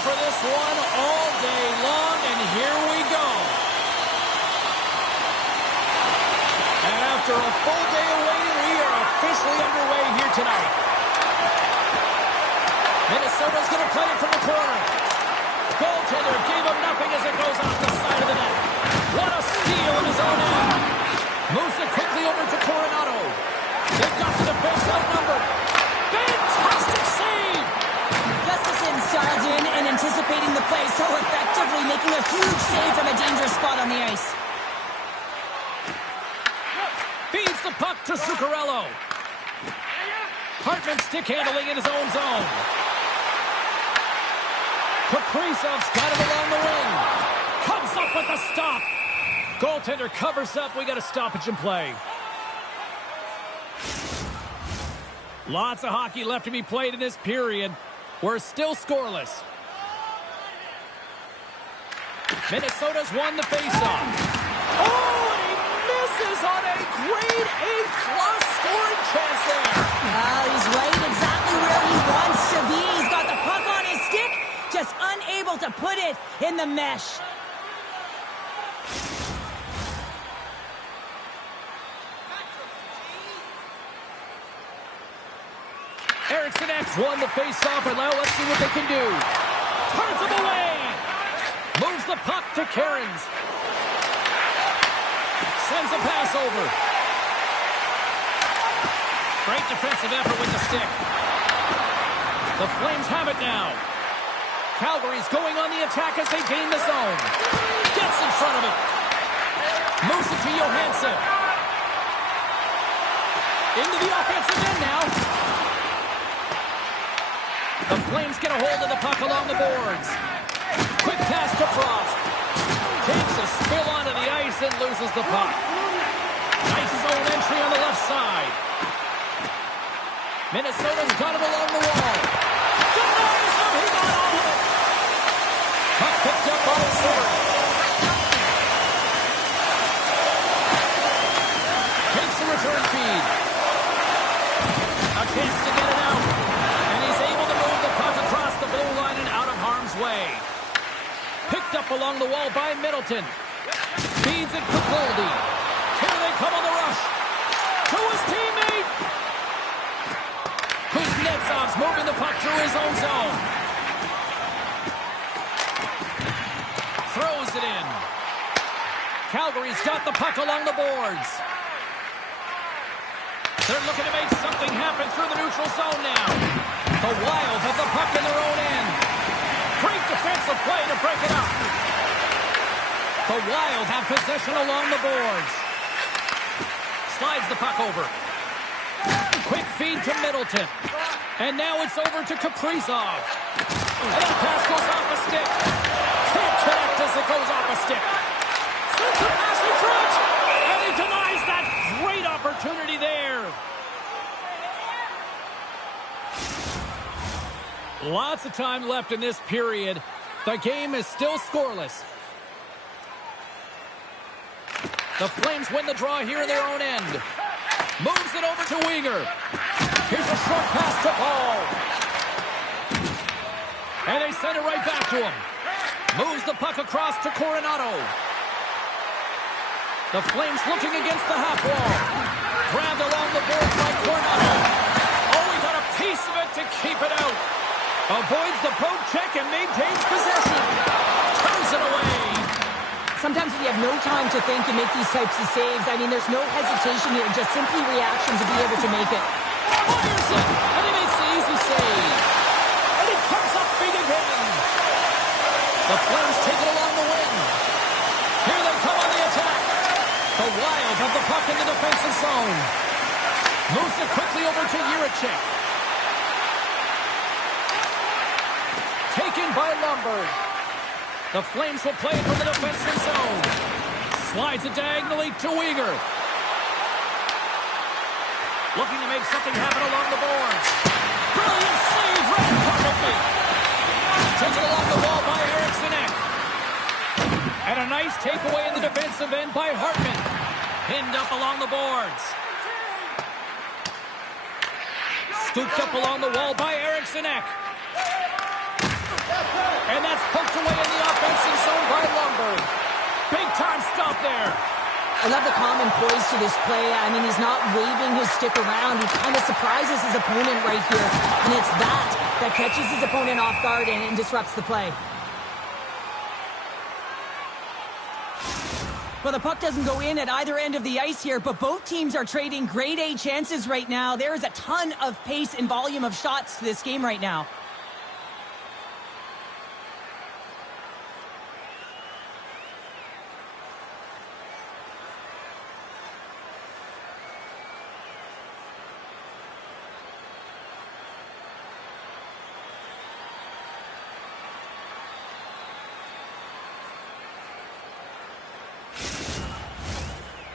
for this one all day long, and here we go. And after a full day of waiting, we are officially underway here tonight. Minnesota's going to play it from the corner. Goaltender gave him nothing as it goes off the side of the net. What a steal in his own end. Moves it quickly over to Coronado. They've got the defense outnumbered. Fantastic save! Gustafsson styled in and anticipating the play so effectively, making a huge save from a dangerous spot on the ice. Feeds the puck to Zuccarello. Hartman stick handling in his own zone. Kaprizov's got him along the wing. Comes up with the stop. Goaltender covers up. We got a stoppage in play. Lots of hockey left to be played in this period. We're still scoreless. Minnesota's won the faceoff. Oh, and he misses on a grade A-plus scoring chance there. Well, he's right exactly where he wants to be. He's got the puck on his stick, just unable to put it in the mesh. Eriksson Ek won the faceoff, and now let's see what they can do. Turns him away. Moves the puck to Cairns. Sends a pass over. Great defensive effort with the stick. The Flames have it now. Calgary's going on the attack as they gain the zone. Gets in front of it. Moves it to Johansson. Into the offensive end now. The Flames get a hold of the puck along the boards. Quick pass to Frost. Takes a spill onto the ice and loses the puck. Nice zone entry on the left side. Minnesota's got it along the wall. Denies him. He got all of it. Puck picked up by Zurich. Takes the return feed. A chance to get it out. And he's able to move the puck across the blue line and out of harm's way. Picked up along the wall by Middleton. Feeds it to Goldie. Here they come on the rush. To his teammate. Kuznetsov's moving the puck through his own zone. Throws it in. Calgary's got the puck along the boards. They're looking to make something happen through the neutral zone now. The Wild have the puck in their own end. Great defensive play to break it up. The Wild have possession along the boards. Slides the puck over. Quick feed to Middleton. And now it's over to Kaprizov. And that pass goes off a stick. Can't connect as it goes off a stick. Sends a pass in front. And he denies that great opportunity there. Lots of time left in this period. The game is still scoreless. The Flames win the draw here in their own end. Moves it over to Weegar. Here's a short pass to Paul. And they send it right back to him. Moves the puck across to Coronado. The Flames looking against the half wall. Grabbed along the boards by Coronado. Oh, he got a piece of it to keep it out. Avoids the poke check and maintains possession. Turns it away. Sometimes if you have no time to think, you make these types of saves. I mean, there's no hesitation here, just simply reaction to be able to make it. Fires it, and he makes the easy save. And he comes up big again. The Flames take it along the wing. Here they come on the attack. The Wild have the puck in the defensive zone. Moves it quickly over to Jiricek. Taken by Lombard. The Flames will play it from the defensive zone. Slides it diagonally to Weegar. Looking to make something happen along the boards. Brilliant save right perfectly. Taken along the wall by Eriksson Ek. And a nice takeaway in the defensive end by Hartman. Pinned up along the boards. Scooped up along the wall by Eriksson Ek. And that's poked away in the offensive zone by Lundberg. Big time stop there. I love the calm and poise to this play. I mean, he's not waving his stick around. He kind of surprises his opponent right here. And it's that catches his opponent off guard and disrupts the play. Well, the puck doesn't go in at either end of the ice here, but both teams are trading grade A chances right now. There is a ton of pace and volume of shots to this game right now.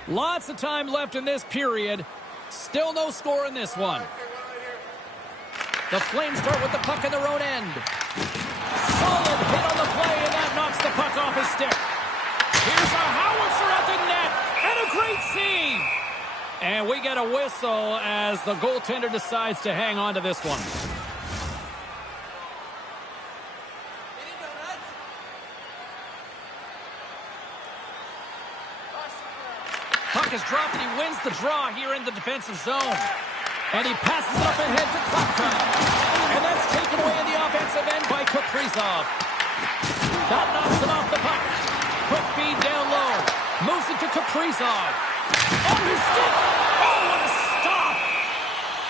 Lots of time left in this period. Still no score in this one. The Flames start with the puck in their own end. Solid hit on the play, and that knocks the puck off his stick. Here's a howitzer at the net, and a great save. And we get a whistle as the goaltender decides to hang on to this one. Puck is dropped, and he wins the draw here in the defensive zone. And he passes it up ahead to Klapka. And that's taken away in the offensive end by Kaprizov. That knocks it off the puck. Quick feed down low. Moves it to Kaprizov. Oh, his stick! Oh, what a stop!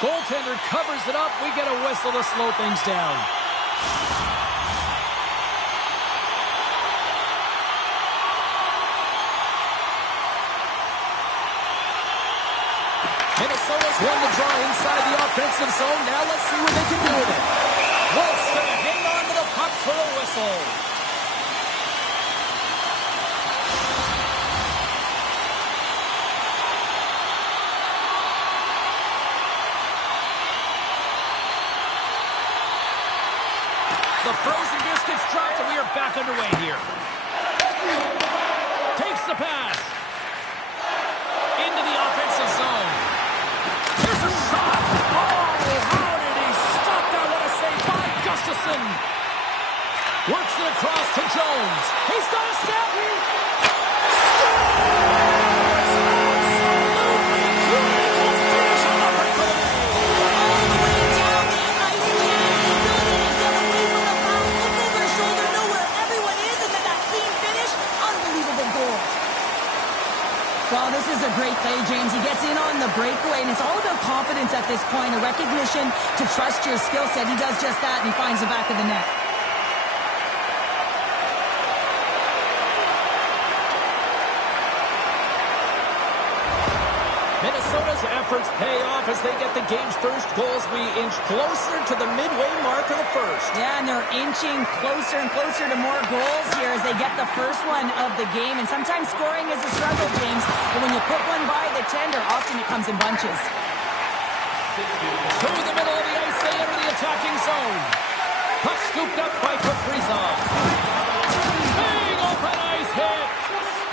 Goaltender covers it up. We get a whistle to slow things down. Minnesota's won the draw inside the offensive zone. Now let's see what they can do with it. Wolf's going to hang on to the puck for a whistle. The frozen biscuits dropped, and we are back underway here. Takes the pass. Into the offensive zone. Here's a shot. Oh, how did he stop that? What a save by Gustafsson. Works it across to Jones. He's got a step. Scores! Absolutely critical finish on the breakaway. All the way down the ice, James. The ability to get away from the puck, look over his shoulder, know where everyone is, and then that clean finish. Unbelievable goal. Well, this is a great play, James. He gets in on the breakaway, and it's all about confidence at this point, a recognition to trust your skill set. He does just that, and he finds the back of the net. Minnesota's efforts pay off as they get the game's first goals. We inch closer to the midway mark of the first. Yeah, and they're inching closer and closer to more goals here as they get the first one of the game. And sometimes scoring is a struggle, James. But when you put one by the tender, often it comes in bunches. Through the middle of the ice, they enter the attacking zone. Puck scooped up by Kaprizov. Big open ice hit.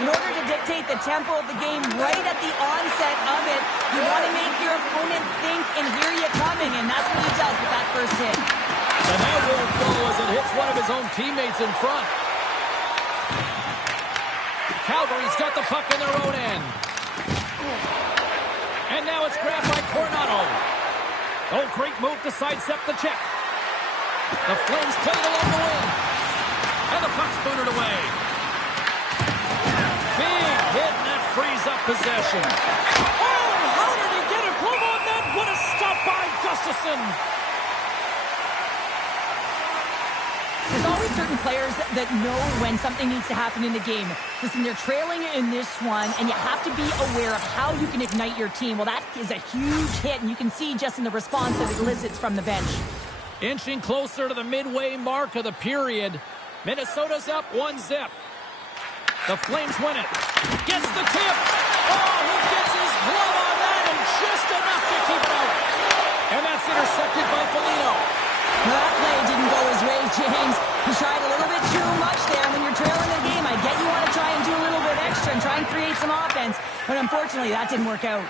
In order to dictate the tempo of the game right at the onset of it, you want to make your opponent think and hear you coming, and that's what he does with that first hit. And that won't go as it hits one of his own teammates in front. Calgary's got the puck in their own end. And now it's grabbed by Coronado. Oh, great move to sidestep the check. The Flames play it along the wing. And the puck's booted away. Big hit, and that frees up possession. Oh, how did he get a glove on that? What a stop by Gustafsson. There's always certain players that know when something needs to happen in the game. Listen, they're trailing in this one, and you have to be aware of how you can ignite your team. Well, that is a huge hit, and you can see just in the response that it elicits from the bench. Inching closer to the midway mark of the period. Minnesota's up 1-0. The Flames win it. Gets the tip. Oh, he gets his glove on that, and just enough to keep it out. And that's intercepted by Foligno. Well, that play didn't go his way, James. He tried a little bit too much there. When you're trailing the game, I get you want to try and do a little bit extra and try and create some offense. But unfortunately, that didn't work out.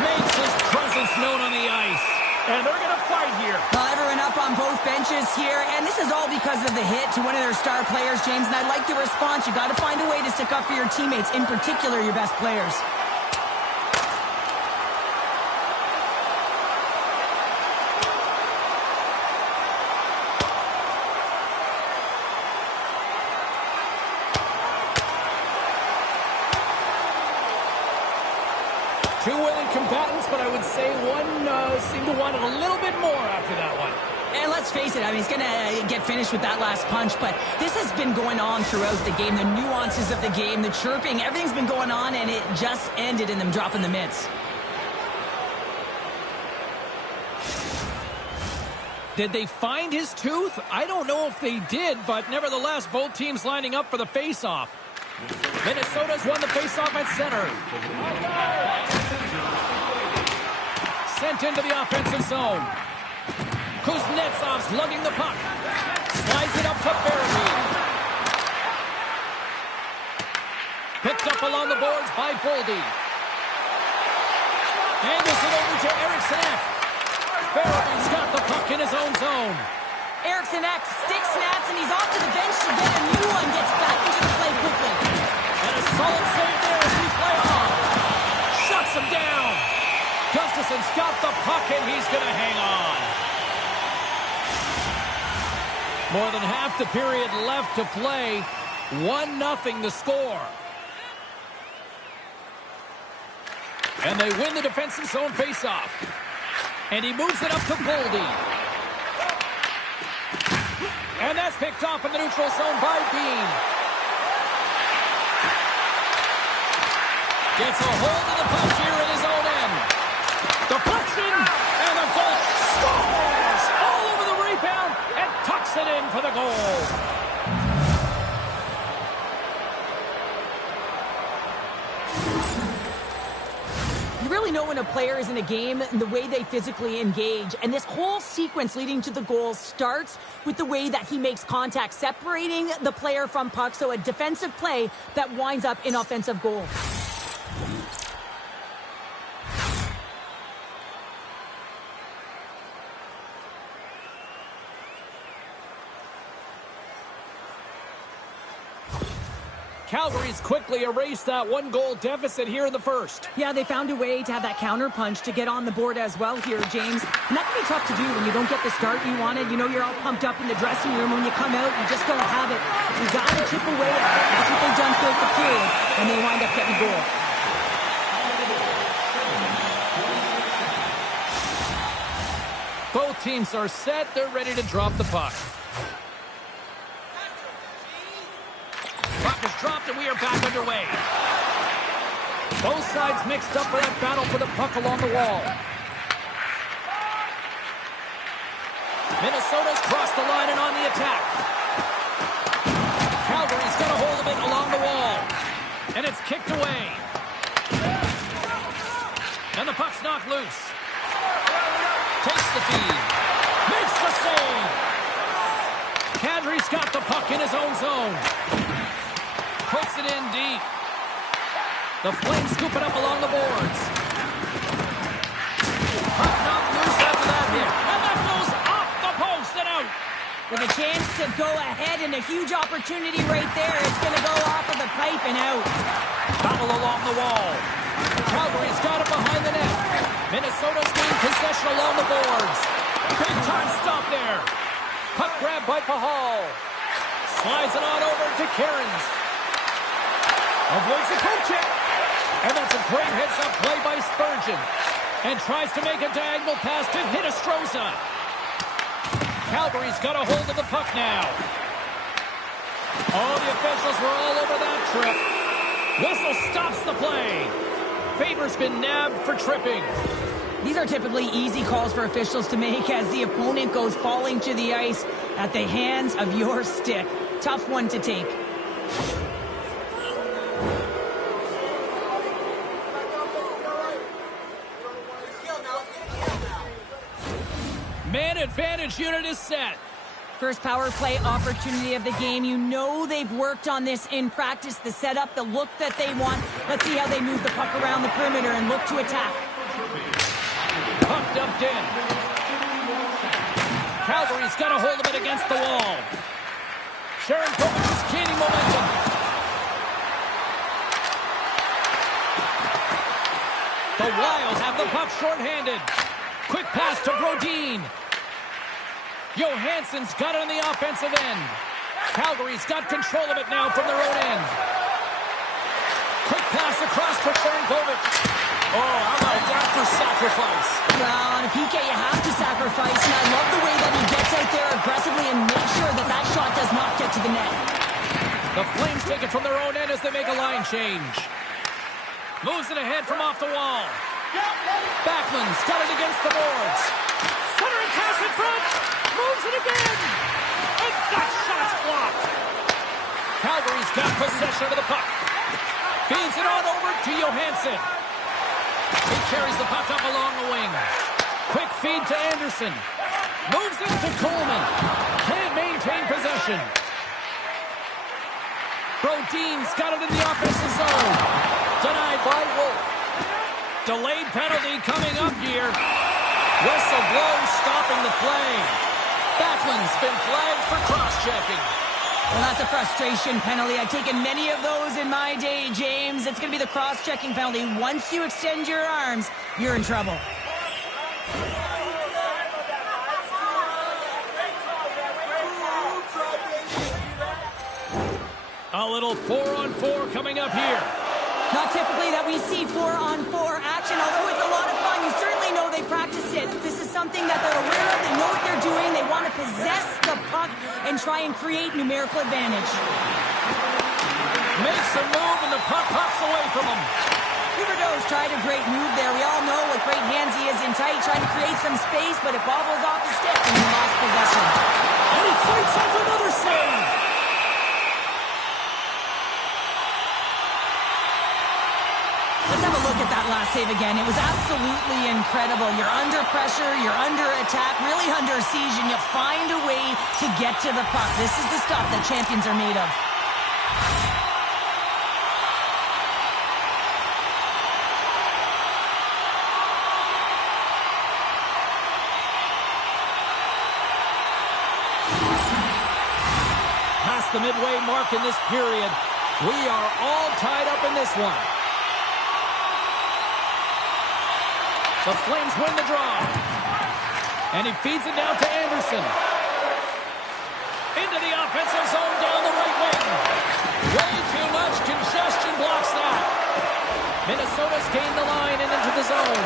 Makes his presence known on the ice. And they're going to fight here. Everyone up on both benches here, and this is all because of the hit to one of their star players, James, and I like the response. You got to find a way to stick up for your teammates, in particular your best players. Two willing combatants, but I would say one seemed to want it a little bit more after that one. And let's face it, I mean, he's going to get finished with that last punch, but this has been going on throughout the game. The nuances of the game, the chirping, everything's been going on, and it just ended in them dropping the mitts. Did they find his tooth? I don't know if they did, but nevertheless, both teams lining up for the face-off. Minnesota's won the face-off at center. Sent into the offensive zone. Kuznetsov's lugging the puck. Slides it up to Barabee. Picked up along the boards by Boldy. Angles it over to Eriksson Ek. Barabee's got the puck in his own zone. Eriksson Ek stick snaps, and he's off to the bench to get a new one. Gets back into the play quickly. And a solid save there as we play on. Shuts him down. Gustafson's got the puck, and he's going to hang on. More than half the period left to play. 1-0 the score. And they win the defensive zone faceoff. And he moves it up to Boldy. And that's picked off in the neutral zone by Bean. Gets a hold of the puck here in his own end. Deflection, and the goal scores! All over the rebound, and tucks it in for the goal. You really know when a player is in a game and the way they physically engage. And this whole sequence leading to the goal starts with the way that he makes contact, separating the player from puck. So a defensive play that winds up in offensive goal. Calgary's quickly erased that one-goal deficit here in the first. Yeah, they found a way to have that counter punch to get on the board as well here, James. And that can be tough to do when you don't get the start you wanted. You know, you're all pumped up in the dressing room. When you come out, you just don't have it. You got to chip away at it. That's what they've done throughout the period, and they wind up getting a goal. Both teams are set. They're ready to drop the puck. Puck is dropped, and we are back underway. Both sides mixed up for that battle for the puck along the wall. Minnesota's crossed the line and on the attack. Calgary's got a hold of it along the wall. And it's kicked away. And the puck's knocked loose. Takes the feed. Makes the save. Kadri's got the puck in his own zone. Puts it in deep. The Flames scoop it up along the boards. Puck knocked loose after that hit. And that goes off the post and out. With a chance to go ahead and a huge opportunity right there. It's going to go off of the pipe and out. Battle along the wall. Calgary's got it behind the net. Minnesota's gained possession along the boards. Big time stop there. Puck grab by Pahal. Slides it on over to Cairns. Avoids the coach check. And that's a great heads-up play by Spurgeon. And tries to make a diagonal pass to Hinostroza. Calgary's got a hold of the puck now. Oh, the officials were all over that trip. Whistle stops the play. Faber's been nabbed for tripping. These are typically easy calls for officials to make as the opponent goes falling to the ice at the hands of your stick. Tough one to take. Man advantage unit is set. First power play opportunity of the game. You know they've worked on this in practice, the setup, the look that they want. Let's see how they move the puck around the perimeter and look to attack. Puck dumped in. Calgary's got a hold of it against the wall. Sharangovich is gaining momentum. The Wild have the puck shorthanded. Quick pass to Brodin. Johansson's got it on the offensive end. Calgary's got control of it now from their own end. Quick pass across to Sharangovich. Oh, how about that for sacrifice? Well, on a PK, you have to sacrifice, and I love the way that he gets out there aggressively and makes sure that that shot does not get to the net. The Flames take it from their own end as they make a line change. Moves it ahead from off the wall. Backlund's got it against the boards. Centering pass in front. Moves it again. And that shot's blocked. Calgary's got possession of the puck. Feeds it on over to Johansson. He carries the puck up along the wing. Quick feed to Anderson. Moves it to Coleman. Can't maintain possession. Brodin's got it in the offensive zone. Denied by Wolf. Delayed penalty coming up here. Whistle blown, stopping the play. Backlund's been flagged for cross-checking. Well, that's a frustration penalty. I've taken many of those in my day, James. It's going to be the cross-checking penalty. Once you extend your arms, you're in trouble. A little 4-on-4 coming up here. Not typically that we see 4-on-4 action, although it's a lot of fun. You certainly know they practice it. This is something that they're aware of. They know what they're doing. They want to possess the puck and try and create numerical advantage. Makes a move and the puck hops away from him. Huberdeau's tried a great move there. We all know what great hands he is in tight, trying to create some space, but it bobbles off his stick and he lost possession. And he fights off another save. Let's have a look at that last save again. It was absolutely incredible. You're under pressure, you're under attack, really under siege, and you find a way to get to the puck. This is the stuff that champions are made of. Past the midway mark in this period, we are all tied up in this one. The Flames win the draw. And he feeds it down to Anderson. Into the offensive zone down the right wing. Way too much congestion blocks that. Minnesota's gained the line and into the zone.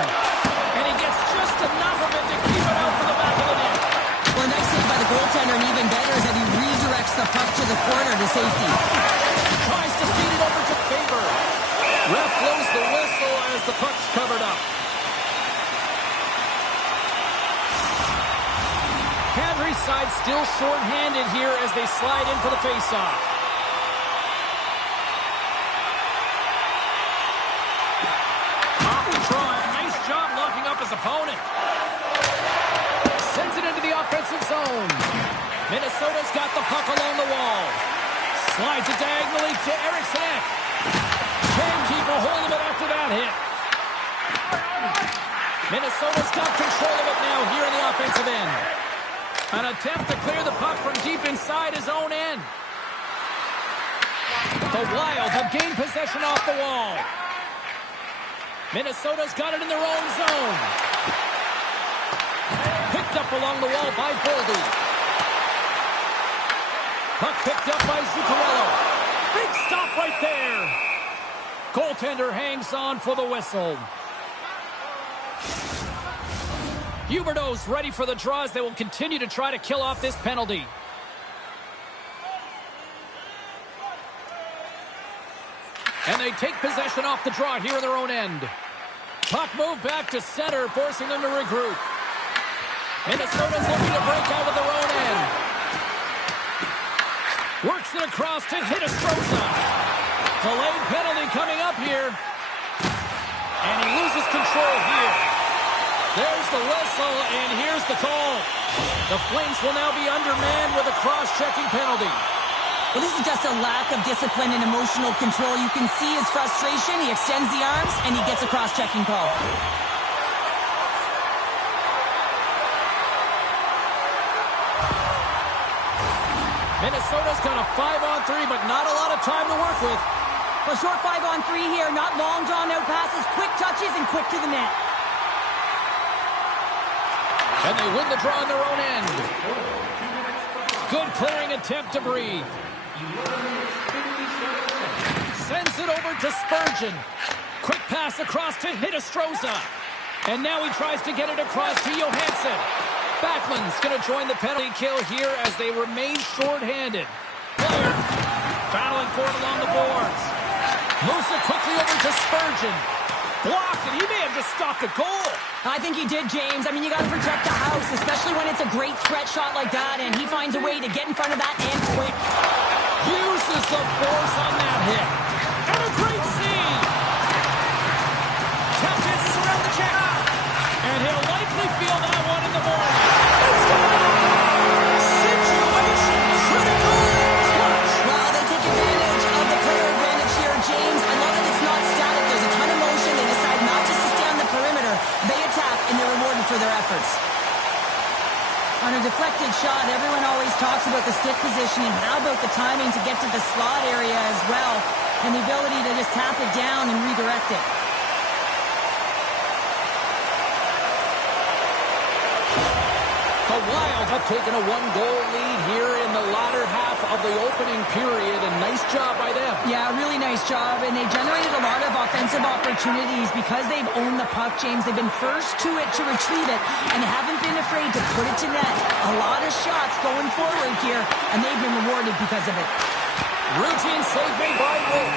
And he gets just enough of it to keep it out for the back of the net. Well, a nice save by the goaltender, and even better is that he redirects the puck to the corner to safety. Tries to feed it over to Faber. Ref blows the whistle as the puck's covered up. Calgary's side still short-handed here as they slide in for the face-off. Off the try. Nice job locking up his opponent. Sends it into the offensive zone. Minnesota's got the puck along the wall. Slides it diagonally to Eriksson. Can't keep a hold of it after that hit. Minnesota's got control of it now here in the offensive end. An attempt to clear the puck from deep inside his own end. The Wild have gained possession off the wall. Minnesota's got it in their own zone. Picked up along the wall by Boldy. Puck picked up by Zuccarello. Big stop right there. Goaltender hangs on for the whistle. Huberdeau's ready for the draw as they will continue to try to kill off this penalty. And they take possession off the draw here in their own end. Puck moved back to center, forcing them to regroup. Minnesota's looking to break out of their own end. Works it across to Hinostroza. Delayed penalty coming up here. And he loses control here. There's the whistle, and here's the call. The Flames will now be undermanned with a cross-checking penalty. Well, this is just a lack of discipline and emotional control. You can see his frustration. He extends the arms, and he gets a cross-checking call. Minnesota's got a 5-on-3, but not a lot of time to work with. A short 5-on-3 here, not long drawn-out passes, quick touches, and quick to the net. And they win the draw on their own end. Good clearing attempt to breathe. Sends it over to Spurgeon. Quick pass across to Hinostroza. And now he tries to get it across to Johansson. Backlund's going to join the penalty kill here as they remain short-handed. Player battling for it along the boards. Moves it quickly over to Spurgeon. Blocked, and he may have just stopped a goal. I think he did, James. I mean, you got to protect the house, especially when it's a great threat shot like that, and he finds a way to get in front of that and quick. Uses the force on that hit. And a great save. Tap chances around the check. And he'll likely feel that one in the morning. Situation critical and clutch. Well, they take advantage of the player advantage here, James. I love that it's not static. There's a ton of motion. They decide not just to stay on the perimeter. They attack, and they're rewarded for their efforts. On a deflected shot, everyone always talks about the stick positioning. How about the timing to get to the slot area as well, and the ability to just tap it down and redirect it. The Wild have taken a one-goal lead here in the latter half of the opening period, and nice job by them. Yeah, really nice job, and they generated a lot of offensive opportunities because they've owned the puck, James. They've been first to it to retrieve it and haven't been afraid to put it to net. A lot of shots going forward here, and they've been rewarded because of it. Routine save made by Wolf.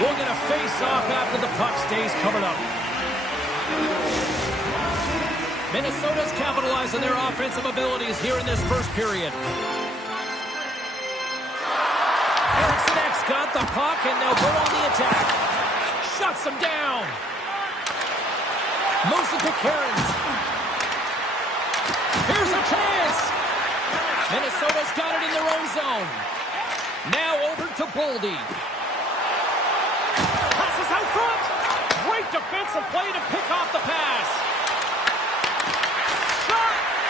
We'll get a face-off after the puck stays covered up. Minnesota's capitalized on their offensive abilities here in this first period. Eriksson Ek's got the puck, and they'll go on the attack. Shuts them down. Moves it to Cairns. Here's a chance. Minnesota's got it in their own zone. Now over to Boldy. Passes out front. Great defensive play to pick off the pass.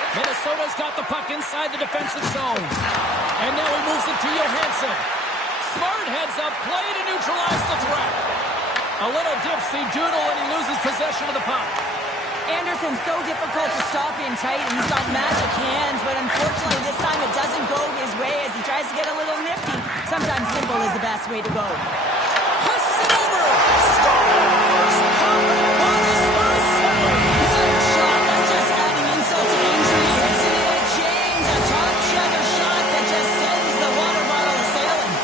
Minnesota's got the puck inside the defensive zone. And now he moves it to Johansson. Smart heads up play to neutralize the threat. A little dipsy doodle and he loses possession of the puck. Anderson's so difficult to stop in tight, and he's got magic hands, but unfortunately this time it doesn't go his way as he tries to get a little nifty. Sometimes simple is the best way to go. Passes it over. Scores! Bonus by Seller. Good shot. That's just adding insult to injury, isn't it, James? A top checker shot that just sends the water bottle a-sailing.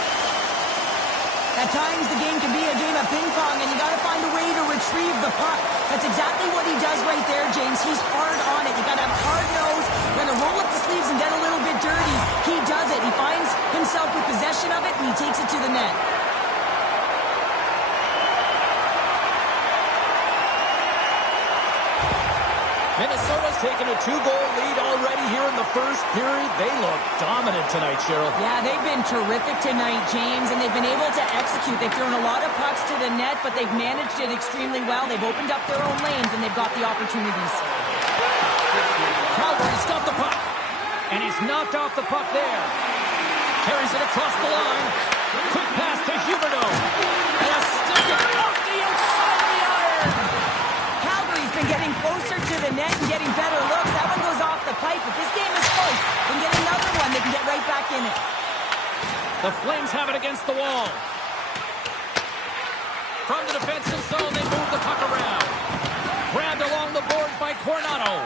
At times the game can be a game of ping pong, and you got to find a way to retrieve the puck. That's exactly what he does right there, James. He's hard on it. You got to have hard nose. You got to roll up the sleeves and get a little bit dirty. He does it. He finds himself with possession of it, and he takes it to the net. Minnesota's taken a 2-goal lead already here in the first period. They look dominant tonight, Cheryl. Yeah, they've been terrific tonight, James, and they've been able to execute. They've thrown a lot of pucks to the net, but they've managed it extremely well. They've opened up their own lanes, and they've got the opportunities. Calgary's got the puck, and he's knocked off the puck there. Carries it across the line. Quick pass to Huberdeau. And a stick it off the outside of the iron. Calgary's been getting closer to the net and getting better looks. That one goes off the pipe, but this game is close. They can get another one. They can get right back in it. The Flames have it against the wall. From the defensive zone, they move the puck around. Grabbed along the boards by Coronado.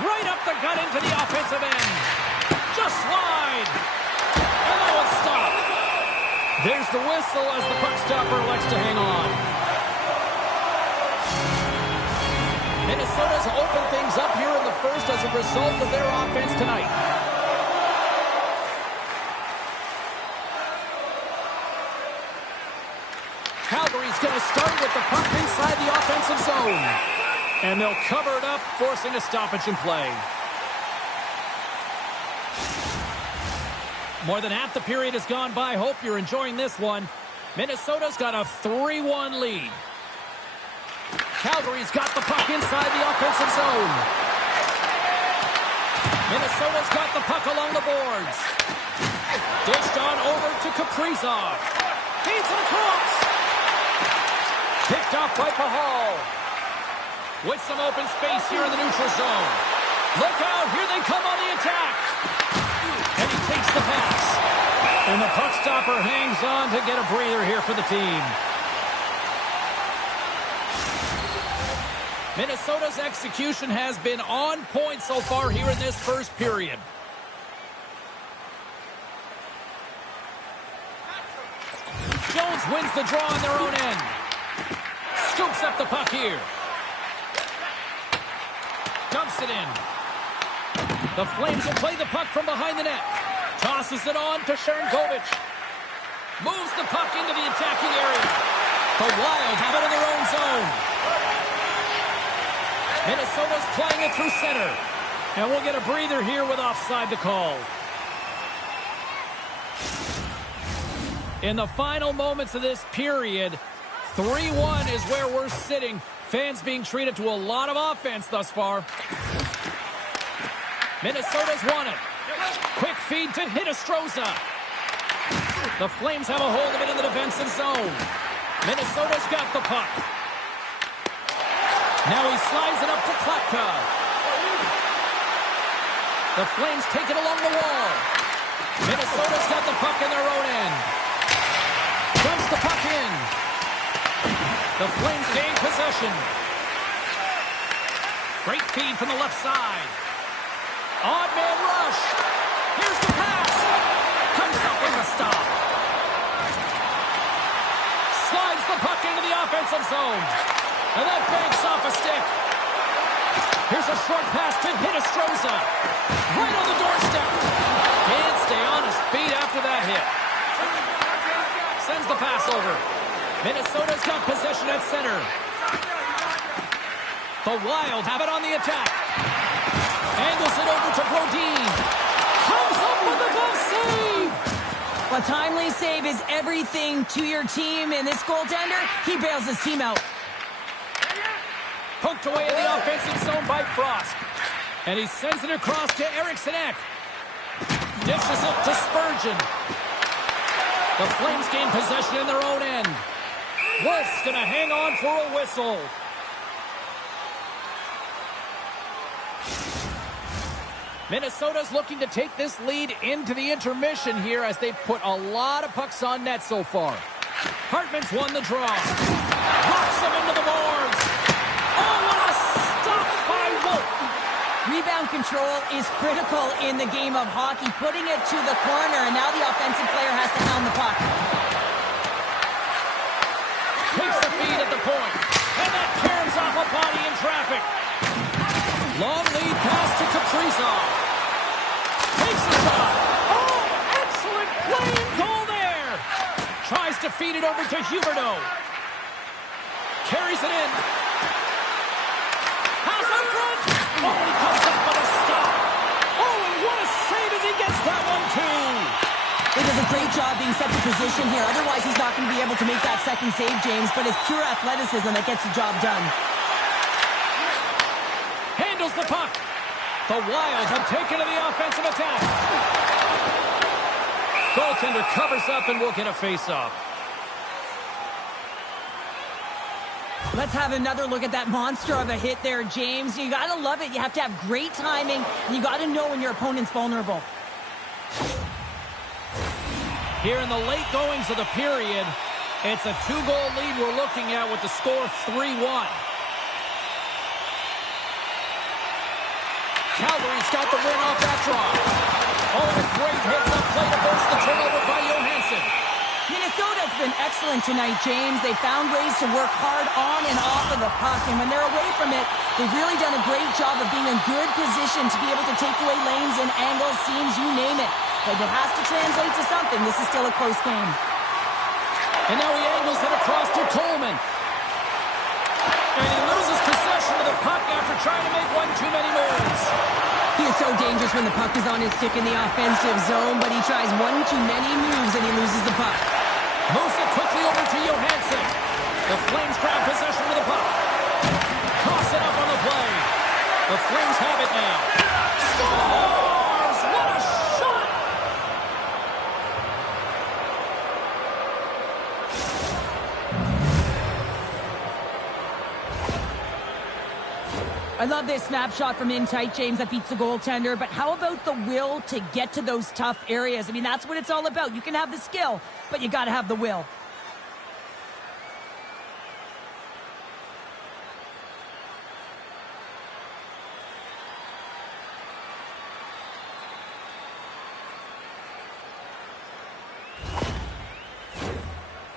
Right up the gut into the offensive end. Just wide. And that one's stopped. There's the whistle as the puck stopper elects to hang on. Minnesota's opened things up here in the first as a result of their offense tonight. Calgary's going to start with the puck inside the offensive zone. And they'll cover it up, forcing a stoppage in play. More than half the period has gone by. Hope you're enjoying this one. Minnesota's got a 3-1 lead. Calgary's got the puck inside the offensive zone. Minnesota's got the puck along the boards. Dished on over to Kaprizov. Feeds it across. Picked up by Pahal. With some open space here in the neutral zone. Look out, here they come on the attack. And he takes the pass. And the puck stopper hangs on to get a breather here for the team. Minnesota's execution has been on point so far here in this first period. Jones wins the draw on their own end. Scoops up the puck here. Dumps it in. The Flames will play the puck from behind the net. Tosses it on to Sharangovich. Moves the puck into the attacking area. The Wild have it in their own zone. Minnesota's playing it through center. And we'll get a breather here with offside to call. In the final moments of this period, 3-1 is where we're sitting. Fans being treated to a lot of offense thus far. Minnesota's won it. Quick feed to Hinostroza. The Flames have a hold of it in the defensive zone. Minnesota's got the puck. Now he slides it up to Klatka. The Flames take it along the wall. Minnesota's got the puck in their own end. Dumps the puck in. The Flames gain possession. Great feed from the left side. Odd man rush. Here's the pass. Comes up with a stop. Slides the puck into the offensive zone. And that banks off a stick. Here's a short pass to Hinostroza. Right on the doorstep. Can't stay on his feet after that hit. Sends the pass over. Minnesota's got possession at center. The Wild have it on the attack. Angles it over to Brodin. Comes up with a glove save. A timely save is everything to your team, and this goaltender, he bails his team out. Poked away in the offensive zone by Frost. And he sends it across to Eriksson Ek. Dishes it to Spurgeon. The Flames gain possession in their own end. Wolf's going to hang on for a whistle. Minnesota's looking to take this lead into the intermission here as they've put a lot of pucks on net so far. Hartman's won the draw. Rocks him into the boards. Oh, what a stop by Wolf. Rebound control is critical in the game of hockey. Putting it to the corner, and now the offensive player has to hound the puck. Takes the feed at the point. And that turns off a body in traffic. Long lead pass to Kaprizov. Takes the shot. Oh, excellent play and goal there. Tries to feed it over to Huberdeau. Carries it in. House on front. Oh, he comes up with a stop. Oh, and what a save as he gets that one, too. He does a great job being set to position here. Otherwise, he's not going to be able to make that second save, James. But it's pure athleticism that gets the job done. Handles the puck. The Wild have taken to the offensive attack. Goaltender covers up and will get a face-off. Let's have another look at that monster of a hit there, James. You got to love it. You have to have great timing. And you got to know when your opponent's vulnerable. Here in the late goings of the period, it's a 2-goal lead we're looking at with the score 3-1. Calgary's got the win off that draw. Oh, a great heads-up play to force the turnover by Johansson. Minnesota's been excellent tonight, James. They found ways to work hard on and off of the puck, and when they're away from it, they've really done a great job of being in good position to be able to take away lanes and angles, seams, you name it. But it has to translate to something. This is still a close game. And now he angles it across to Coleman. And he loses possession of the puck after trying to make one too many moves. He is so dangerous when the puck is on his stick in the offensive zone, but he tries one too many moves and he loses the puck. Moves it quickly over to Johansson. The Flames grab possession of the puck. Toss it up on the play. The Flames have it now. Score! I love this snapshot from in tight, James, that beats the goaltender. But how about the will to get to those tough areas? I mean, that's what it's all about. You can have the skill, but you got to have the will.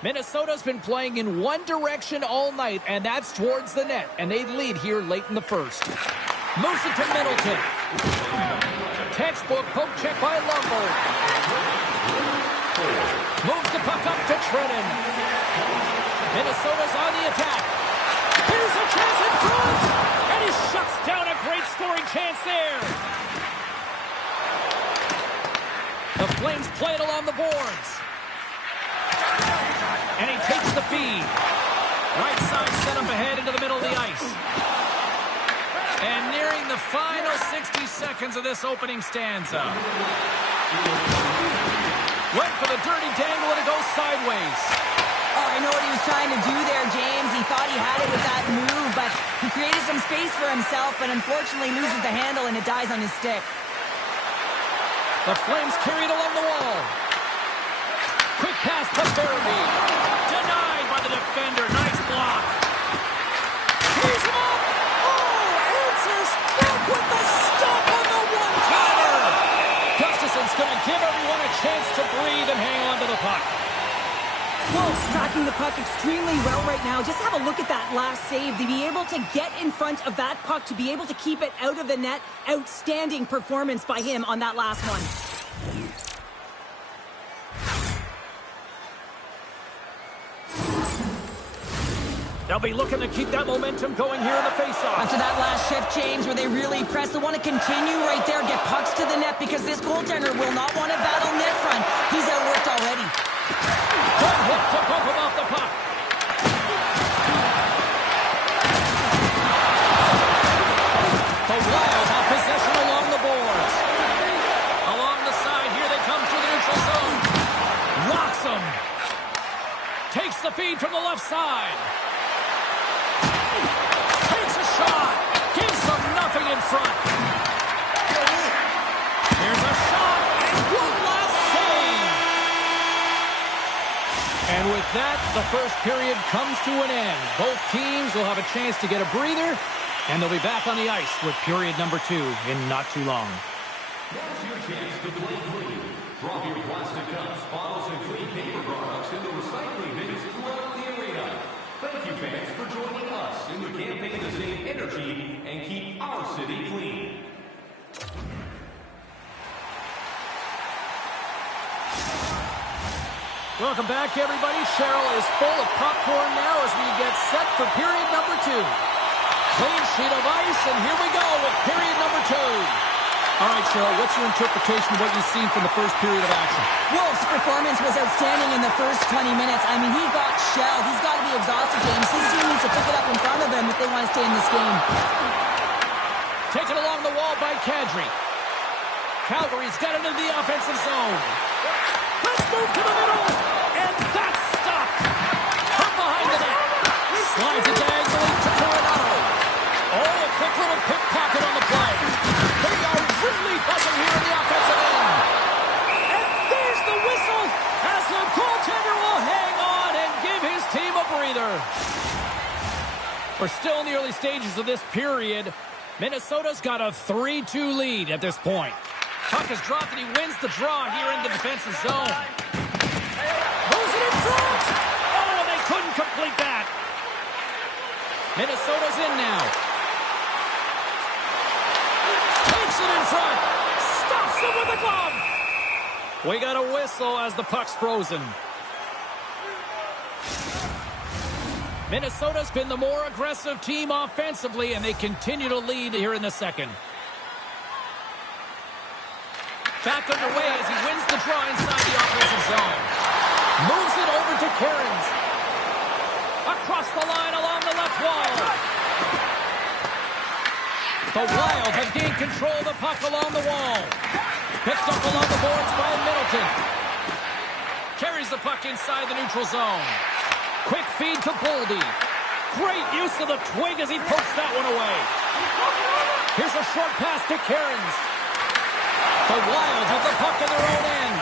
Minnesota's been playing in one direction all night, and that's towards the net. And they lead here late in the first. Moves it to Middleton. Textbook poke check by Lumbo. Moves the puck up to Trennan. Minnesota's on the attack. Here's a chance in front. And he shuts down a great scoring chance there. The Flames play it along the boards. And he takes the feed. Right side set up ahead into the middle of the ice. And nearing the final 60 seconds of this opening stanza. Went for the dirty dangle and it goes sideways. Oh, I know what he was trying to do there, James. He thought he had it with that move, but he created some space for himself, but unfortunately loses the handle and it dies on his stick. The Flames carry it along the wall. Quick pass to Barabee. Denied by the defender. Nice block. He's him up. Oh, answers back with the stop on the one-timer. Gustafson's going to give everyone a chance to breathe and hang on to the puck. Wolves tracking the puck extremely well right now. Just have a look at that last save. To be able to get in front of that puck, to be able to keep it out of the net, outstanding performance by him on that last one. They'll be looking to keep that momentum going here in the faceoff. After that last shift, James, where they really press, they want to continue right there, get pucks to the net, because this goaltender will not want to battle net front. He's outworked already. Good hook to bump him off the puck. The Wild have possession along the boards. Along the side, here they come through the neutral zone. Rocks him. Takes the feed from the left side. Takes a shot. Gives them nothing in front. Here's a shot. And one last save. And with that, the first period comes to an end. Both teams will have a chance to get a breather, and they'll be back on the ice with period number 2 in not too long. Now's your chance to play clean. Drop your plastic cups, bottles, and clean paper products in the recycling bins throughout the arena. Thank you, fans, for joining us in the campaign to save energy and keep our city clean. Welcome back, everybody. Cheryl is full of popcorn now as we get set for period number 2. Clean sheet of ice, and here we go with period number 2. All right, Cheryl, what's your interpretation of what you've seen from the first period of action? Wolves' performance was outstanding in the first 20 minutes. I mean, he got shelled. He's got to be exhausted, James. His team needs to pick it up in front of him if they want to stay in this game. Taken along the wall by Kadri. Calgary's got it into the offensive zone. Let's move to the middle, and that's stopped. From behind the net. Slides it diagonally to Coronado. Oh, a quick little pickpocket on the play. They are really buzzing here in the offensive end. And there's the whistle as the goaltender will hang on and give his team a breather. We're still in the early stages of this period. Minnesota's got a 3-2 lead at this point. Puck is dropped and he wins the draw here in the defensive zone. Moves it in front. Oh, and they couldn't complete that. Minnesota's in now. Takes it in front. Stops it with a glove. We got a whistle as the puck's frozen. Minnesota's been the more aggressive team offensively, and they continue to lead here in the second. Back underway as he wins the draw inside the offensive zone. Moves it over to Cairns. Across the line along the left wall. The Wild have gained control of the puck along the wall. Picked up along the boards by Middleton. Carries the puck inside the neutral zone. Quick feed to Boldy. Great use of the twig as he pokes that one away. Here's a short pass to Cairns. The Wild have the puck in their own end.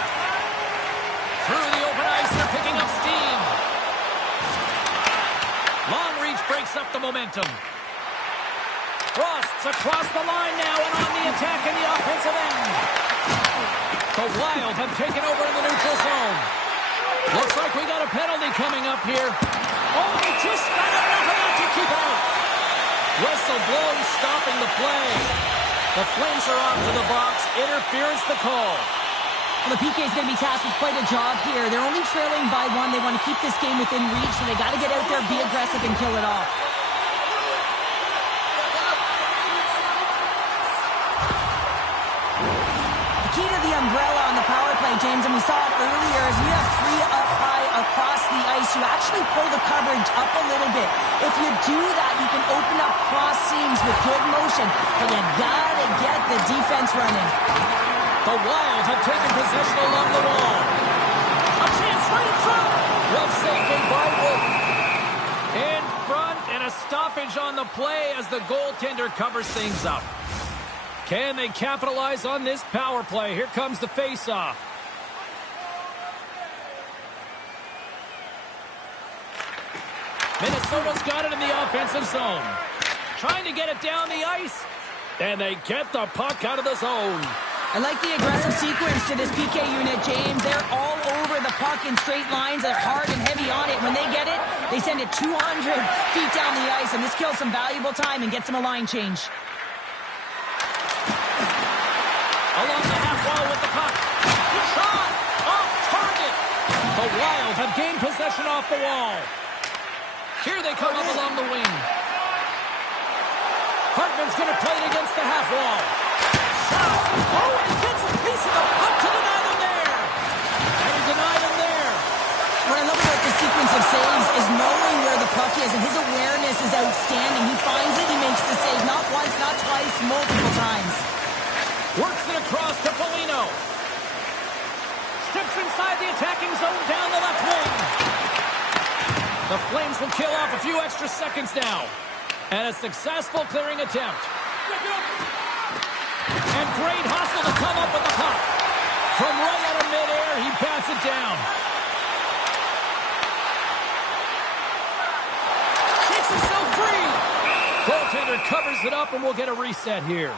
Through the open ice, they're picking up steam. Long reach breaks up the momentum. Frost's across the line now and on the attack in the offensive end. The Wild have taken over in the neutral zone. Looks like we got a penalty coming up here. Oh, he just got enough of that to keep it out. Whistle blown, stopping the play. The Flames are off to the box. Interference the call. Well, the PK is going to be tasked with quite a job here. They're only trailing by 1. They want to keep this game within reach, so they got to get out there, be aggressive, and kill it off. The key to the umbrella on the power play, James, and we saw it earlier, is you have 3 up high across the ice. You actually pull the coverage up a little bit. If you do that, you can open up cross seams with good motion, but you got to get the defense running. The Wild have taken possession along the wall. A chance right in front. Well saved by Wolf. In front, and a stoppage on the play as the goaltender covers things up. Can they capitalize on this power play? Here comes the face-off. Minnesota's got it in the offensive zone. Trying to get it down the ice. And they get the puck out of the zone. I like the aggressive sequence to this PK unit, James. They're all over the puck in straight lines. They're hard and heavy on it. When they get it, they send it 200 feet down the ice, and this kills some valuable time and gets them a line change. Along the half wall with the puck. Shot! Off target! The Wild have gained possession off the wall. Here they come up along the wing. Hartman's going to play it against the half wall. Shot! Oh, and he gets a piece of the puck to deny them there. And he denied him there. What I love about the sequence of saves is knowing where the puck is, and his awareness is outstanding. He finds it, he makes the save, not once, not twice, multiple times. Works it across to Foligno. Steps inside the attacking zone down the left wing. The Flames will kill off a few extra seconds now. And a successful clearing attempt. And great hustle to come up with the puck. From right out of midair, he bats it down. Takes himself free. Goaltender covers it up, and we'll get a reset here.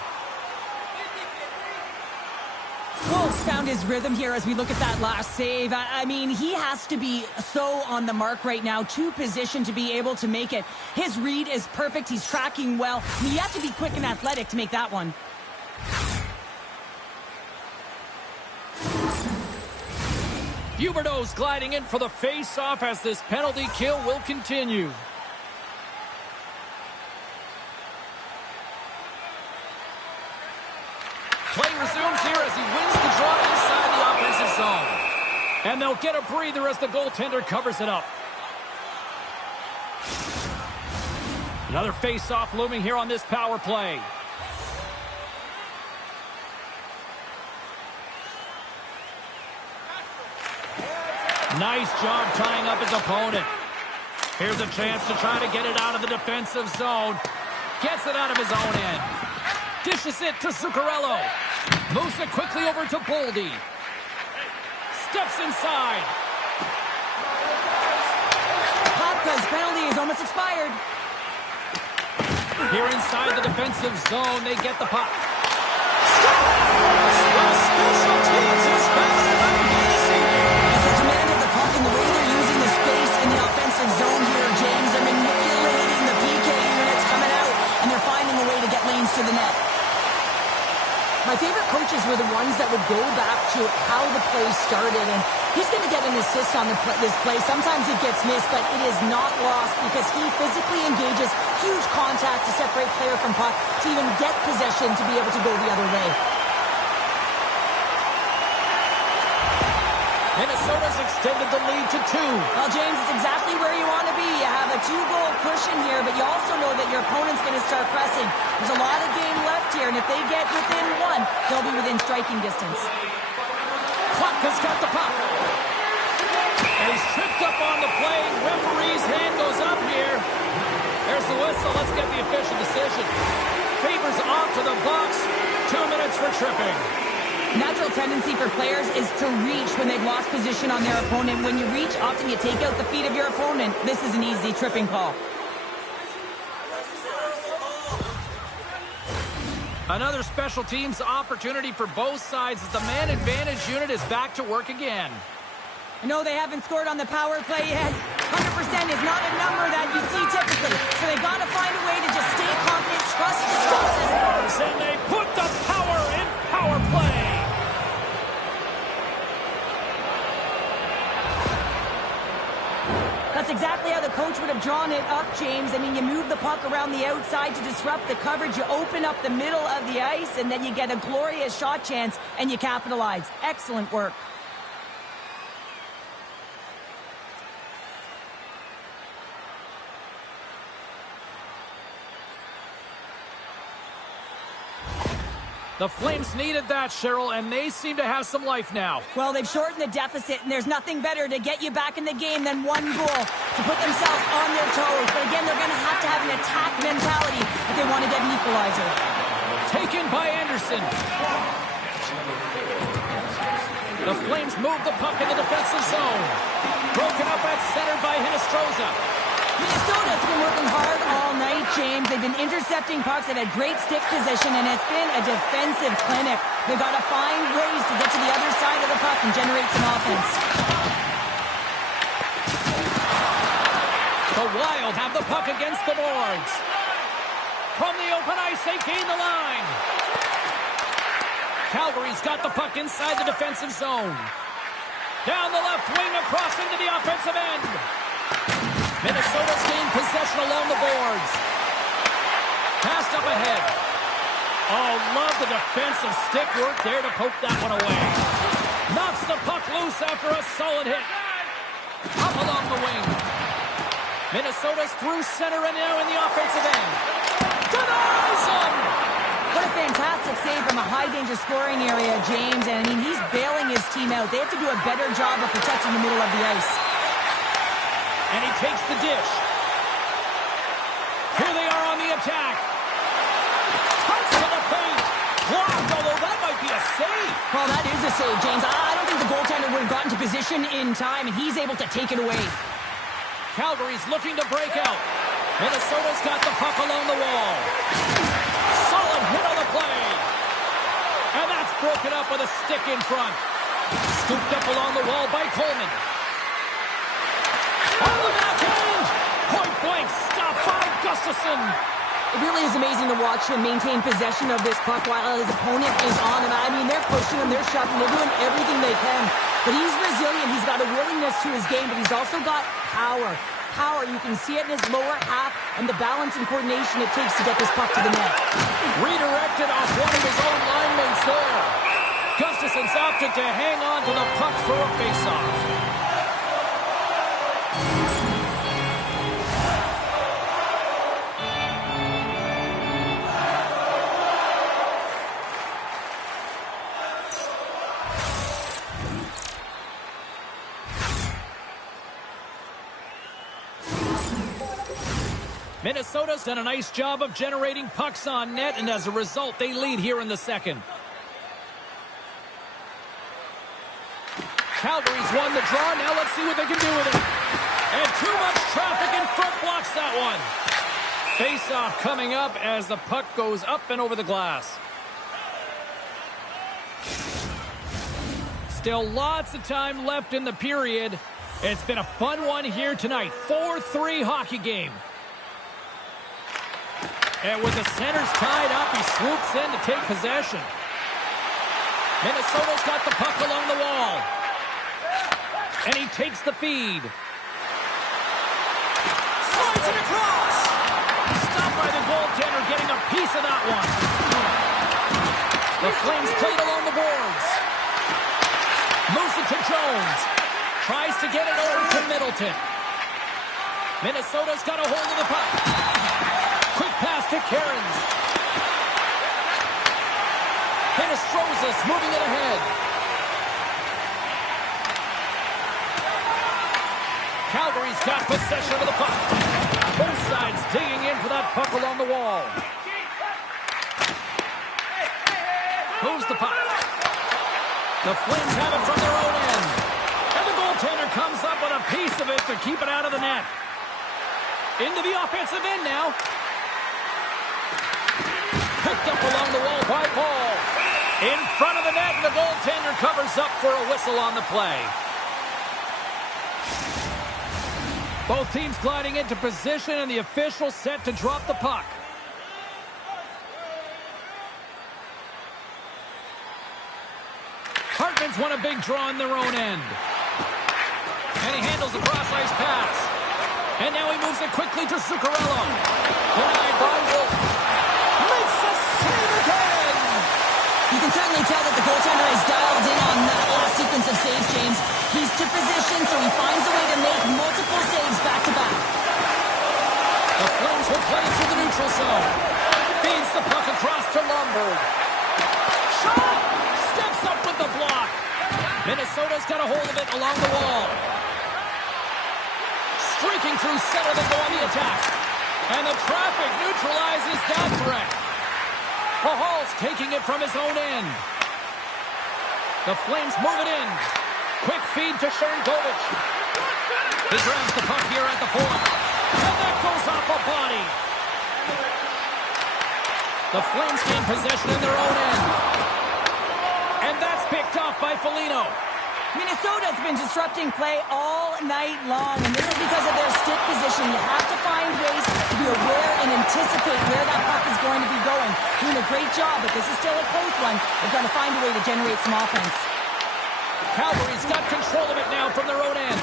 Wolf's found his rhythm here as we look at that last save. I mean, he has to be so on the mark right now, to position to be able to make it. His read is perfect. He's tracking well. I mean, you have to be quick and athletic to make that one. Huberdeau's gliding in for the face-off as this penalty kill will continue. Play resumes here as he wins the draw inside the offensive zone. And they'll get a breather as the goaltender covers it up. Another face-off looming here on this power play. Nice job tying up his opponent. Here's a chance to try to get it out of the defensive zone. Gets it out of his own end. Dishes it to Zuccarello. Moves it quickly over to Boldy. Steps inside. Popka's penalty is almost expired. Here inside the defensive zone, they get the puck. Special teams is commanded the puck in the way they're using the space in the offensive zone here, James. They're manipulating the PK units coming out, and they're finding a way to get lanes to the net. My favorite coaches were the ones that would go back to how the play started, and he's going to get an assist on this play. Sometimes it gets missed, but it is not lost because he physically engages huge contact to separate player from puck to even get possession to be able to go the other way. Minnesota's extended the lead to 2. Well, James, it's exactly where you want to be. You have a 2-goal cushion here, but you also know that your opponent's going to start pressing. There's a lot of game left here, and if they get within 1, they'll be within striking distance. Klopka's got the puck. And he's tripped up on the play. Referee's hand goes up here. There's the whistle. Let's get the official decision. tripping. Natural tendency for players is to reach when they've lost position on their opponent. When you reach, often you take out the feet of your opponent. This is an easy tripping call. Another special teams opportunity for both sides as the man advantage unit is back to work again. No, they haven't scored on the power play yet. 100% is not a number that you see typically. So they got to find a way to just stay confident, trust the process. And they put the power in power play. That's exactly how the coach would have drawn it up, James. I mean, you move the puck around the outside to disrupt the coverage. You open up the middle of the ice, and then you get a glorious shot chance, and you capitalize. Excellent work. The Flames needed that, Cheryl, and they seem to have some life now. Well, they've shortened the deficit, and there's nothing better to get you back in the game than one goal to put themselves on their toes. But again, they're going to have an attack mentality if they want to get an equalizer. Taken by Anderson. The Flames move the puck in the defensive zone. Broken up at center by Hinostroza. Minnesota's been working hard all night, James. They've been intercepting pucks. They've had great stick position, and it's been a defensive clinic. They've got to find ways to get to the other side of the puck and generate some offense. The Wild have the puck against the boards. From the open ice, they gain the line. Calgary's got the puck inside the defensive zone. Down the left wing, across into the offensive end. Minnesota's gained possession along the boards. Passed up ahead. Oh, love the defensive stick work there to poke that one away. Knocks the puck loose after a solid hit. Up along the wing. Minnesota's through center and now in the offensive end. Denies him! What a fantastic save from a high-danger scoring area, James. And, I mean, he's bailing his team out. They have to do a better job of protecting the middle of the ice. And he takes the dish. Here they are on the attack. Touch to the paint. Blocked, although that might be a save. Well, that is a save, James. I don't think the goaltender would have gotten to position in time, and he's able to take it away. Calgary's looking to break out. Minnesota's got the puck along the wall. Solid hit on the play. And that's broken up with a stick in front. Scooped up along the wall by Coleman. On the backhand! Point blank stop by Gustafsson. It really is amazing to watch him maintain possession of this puck while his opponent is on him. I mean, they're pushing him, they're shoving, they're doing everything they can. But he's resilient, he's got a willingness to his game, but he's also got power. Power, you can see it in his lower half and the balance and coordination it takes to get this puck to the net. Redirected off one of his own line mates there. Gustafsson's opted to hang on to the puck for a faceoff. Minnesota's done a nice job of generating pucks on net, and as a result, they lead here in the second. Calgary's won the draw. Now let's see what they can do with it. And too much traffic in front blocks that one. Face-off coming up as the puck goes up and over the glass. Still lots of time left in the period. It's been a fun one here tonight. 4-3 hockey game. And with the centers tied up, he swoops in to take possession. Minnesota's got the puck along the wall. And he takes the feed. Slides it across. Stopped by the goaltender, getting a piece of that one. The Flames played along the boards. Moves it to Jones. Tries to get it over to Middleton. Minnesota's got a hold of the puck. Quick pass to Cairns. Hinostroza's moving it ahead. Calgary's got possession of the puck. Both sides digging in for that puck along the wall. Moves The Flames have it from their own end. And the goaltender comes up with a piece of it to keep it out of the net. Into the offensive end now. Picked up along the wall by Paul. In front of the net, and the goaltender covers up for a whistle on the play. Both teams gliding into position, and the official set to drop the puck. Hartman's won a big draw in their own end. And he handles the cross-ice pass. And now he moves it quickly to Zuccarello. Denied by Wolf. Makes a save again! You can certainly tell that the goaltender is dialed in on that last sequence of saves, James. He's to position, so he finds a way to make multiple saves back-to-back. The Flames will play through the neutral zone. Feeds the puck across to Lomberg. Shot! Steps up with the block. Minnesota's got a hold of it along the wall. Streaking through center, they go on the attack. And the traffic neutralizes that threat. Pahal's taking it from his own end. The Flames move it in. Quick feed to Sharangovich. He grabs the puck here at the point. And that goes off a body. The Flames gain possession in their own end. And that's picked off by Foligno. Minnesota's been disrupting play all night long, and this is because of their stick position. You have to find ways to be aware and anticipate where that puck is going to be going. Doing a great job, but this is still a close one. They've got to find a way to generate some offense. Calgary's got control of it now from their own end.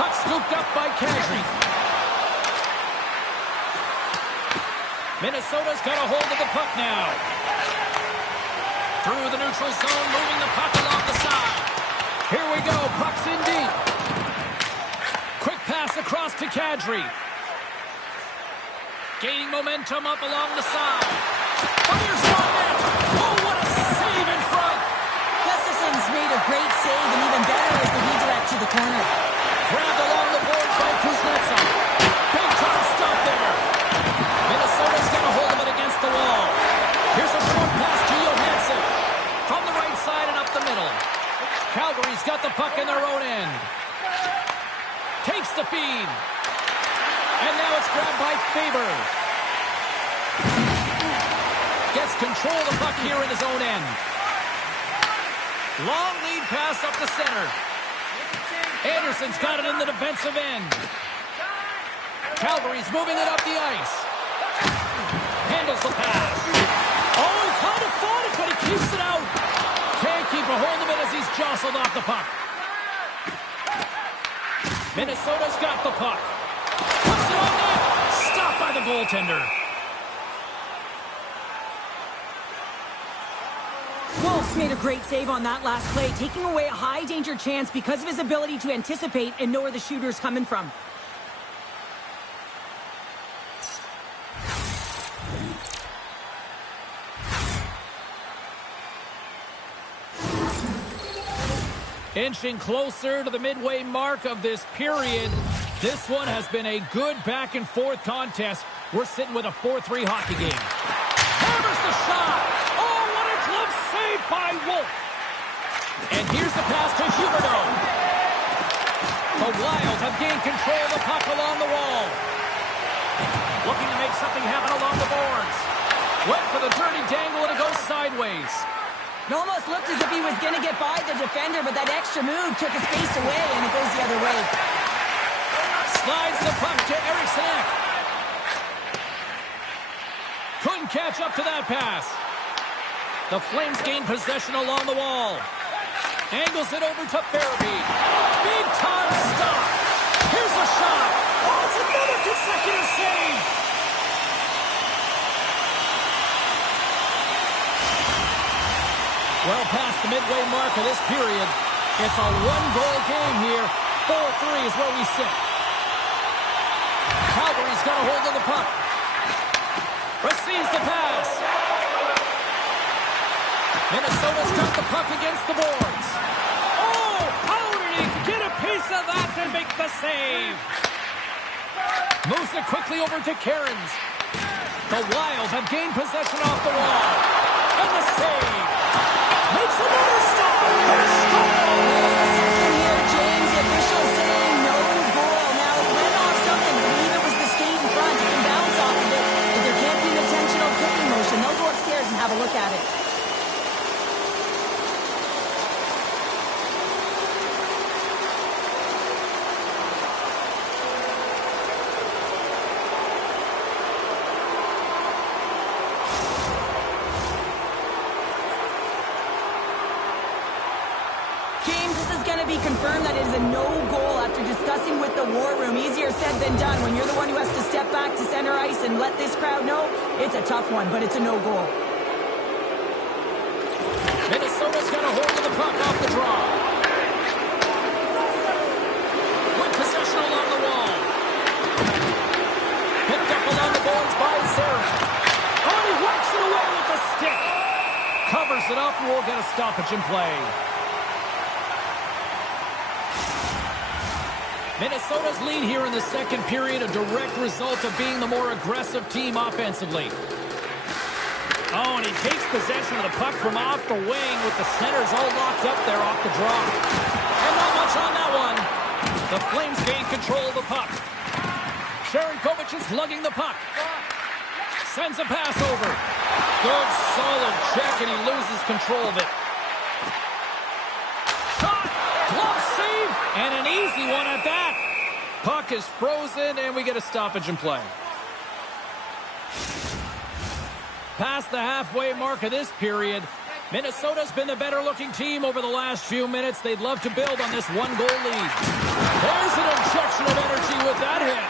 Puck scooped up by Kadri. Minnesota's got a hold of the puck now. Through the neutral zone, moving the puck along the side. Here we go, puck's in deep. Quick pass across to Kadri. Gaining momentum up along the side. Fires on net. Oh, what a save in front. Gustafson's made a great save, and even better is the redirect to the corner. Grabbed along the boards by Kuznetsov. Big time stop there. Minnesota's got a hold of it against the wall. Here's a short pass to Johansson. From the right side and up the middle. Calgary's got the puck in their own end. Takes the feed. And now it's grabbed by Faber. Gets control of the puck here in his own end. Long lead pass up the center. Anderson's got it in the defensive end. Calgary's moving it up the ice. Handles the pass. Oh, he kind of fought it, but he keeps it out. Can't keep a hold of it as he's jostled off the puck. Minnesota's got the puck. Puts it on net. Stopped by the goaltender. Wolf's made a great save on that last play, taking away a high-danger chance because of his ability to anticipate and know where the shooter's coming from. Inching closer to the midway mark of this period. This one has been a good back-and-forth contest. We're sitting with a 4-3 hockey game. Hammers the shot. Oh, what a glove save by Wolf. And here's the pass to Huberdeau. The Wild have gained control of the puck along the wall. Looking to make something happen along the boards. Went for the dirty dangle and it goes sideways. It almost looked as if he was going to get by the defender, but that extra move took his face away, and it goes the other way. Slides the puck to Eriksson Ek. Couldn't catch up to that pass. The Flames gain possession along the wall. Angles it over to Farabee. Big time stop. Here's a shot. Oh, it's another consecutive save. Well past the midway mark of this period. It's a one-goal game here. 4-3 is where we sit. Calgary's got a hold of the puck. Receives the pass. Minnesota's got the puck against the boards. Oh, how did he get a piece of that and make the save? Moves it quickly over to Cairns. The Wild have gained possession off the wall. And the save. Makes another stop. They score! Wait a second here, James. The official saying no goal. Now, it went off something. I believe it was the skate in front. You can bounce off of it, but there can't be an intentional kicking motion. They'll go upstairs and have a look at it. James, this is going to be confirmed that it is a no goal after discussing with the war room. Easier said than done. When you're the one who has to step back to center ice and let this crowd know, it's a tough one, but it's a no goal. Minnesota's got a hold of the puck off the draw. With possession along the wall. Picked up along the boards by Zary. Oh, he works it away with the stick. Covers it up and we'll get a stoppage in play. Minnesota's lead here in the second period, a direct result of being the more aggressive team offensively. Oh, and he takes possession of the puck from off the wing with the centers all locked up there off the draw. And not much on that one. The Flames gain control of the puck. Sharangovich is lugging the puck. Sends a pass over. Good, solid check, and he loses control of it. Shot! Glove save! And an easy one at that. Puck is frozen, and we get a stoppage in play. Past the halfway mark of this period, Minnesota's been the better-looking team over the last few minutes. They'd love to build on this one-goal lead. There's an injection of energy with that hit.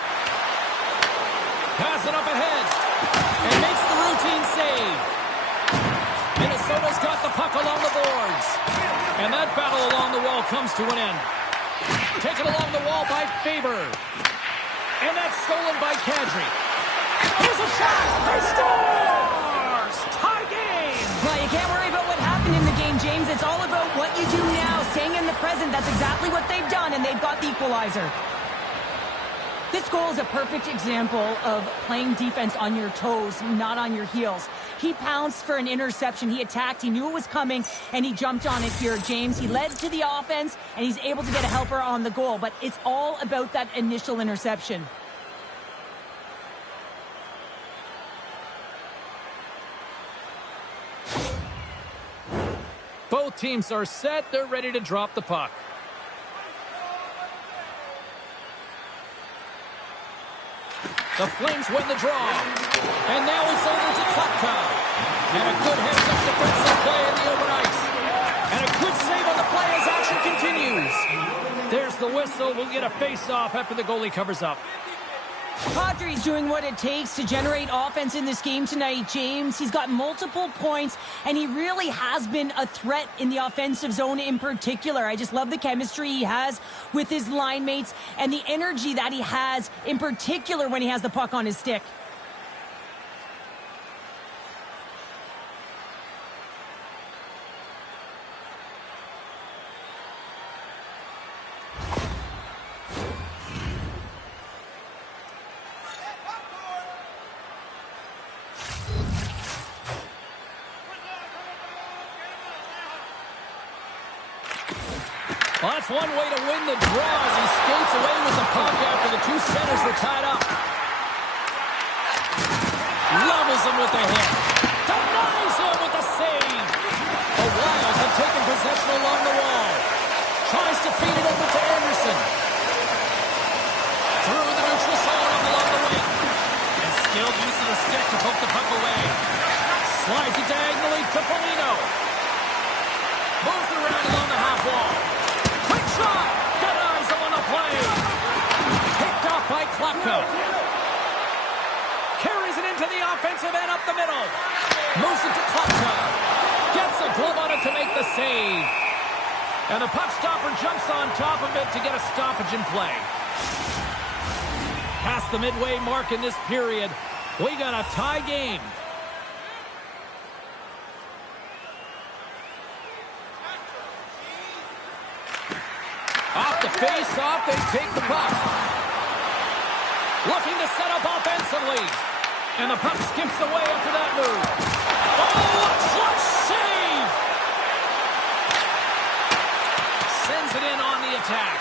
Pass it up ahead, and makes the routine save. Minnesota's got the puck along the boards, and that battle along the wall comes to an end. Taken along the wall by Faber. And that's stolen by Kadri. Here's a shot! They scores! Tie game! Well, you can't worry about what happened in the game, James. It's all about what you do now, staying in the present. That's exactly what they've done, and they've got the equalizer. This goal is a perfect example of playing defense on your toes, not on your heels. He pounced for an interception. He attacked. He knew it was coming, and he jumped on it here, James. He led to the offense, and he's able to get a helper on the goal. But it's all about that initial interception. Both teams are set. They're ready to drop the puck. The Flames win the draw. And now it's over to Klapka. And a good heads-up defensive play in the open ice. And a good save on the play as action continues. There's the whistle. We'll get a face-off after the goalie covers up. Kadri's doing what it takes to generate offense in this game tonight, James. He's got multiple points, and he really has been a threat in the offensive zone in particular. I just love the chemistry he has with his line mates and the energy that he has in particular when he has the puck on his stick. Well, that's one way to win the draw as he skates away with the puck after the two centers were tied up. Levels him with the hit. Denies him with the save. The Wild have taken possession along the wall. Tries to feed it over to Anderson. Through the neutral zone up along the wing. And skilled use of the stick to poke the puck away. Slides it diagonally to Foligno. Moves it around along the half wall. Quick shot! Denies him on the play. Picked off by Klapka. Carries it into the offensive end up the middle. Moves it to Klapka. Gets a glove on it to make the save. And the puck stopper jumps on top of it to get a stoppage in play. Past the midway mark in this period, we got a tie game. Off the face-off, they take the puck. Looking to set up offensively. And the puck skips away after that move. Oh, a clutch save! brings it in on the attack.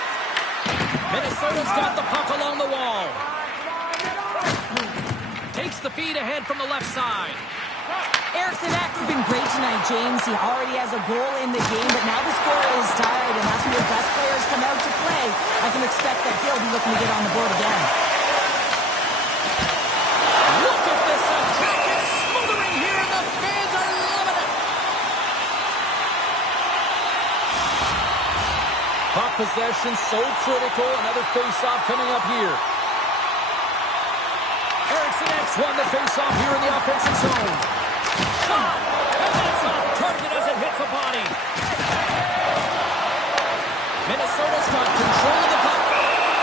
Minnesota's got the puck along the wall. Takes the feed ahead from the left side. Eriksson Ek has been great tonight, James. He already has a goal in the game, but now the score is tied, and that's when your best players come out to play. I can expect that he'll be looking to get on the board again. Look at this attack. It's smothering here, and the fans are loving it. Puck possession so critical. Another face-off coming up here. Eriksson Ek's won the face-off here in the offensive zone. Shot! And that's off target as it hits a body. Minnesota's got control of the puck.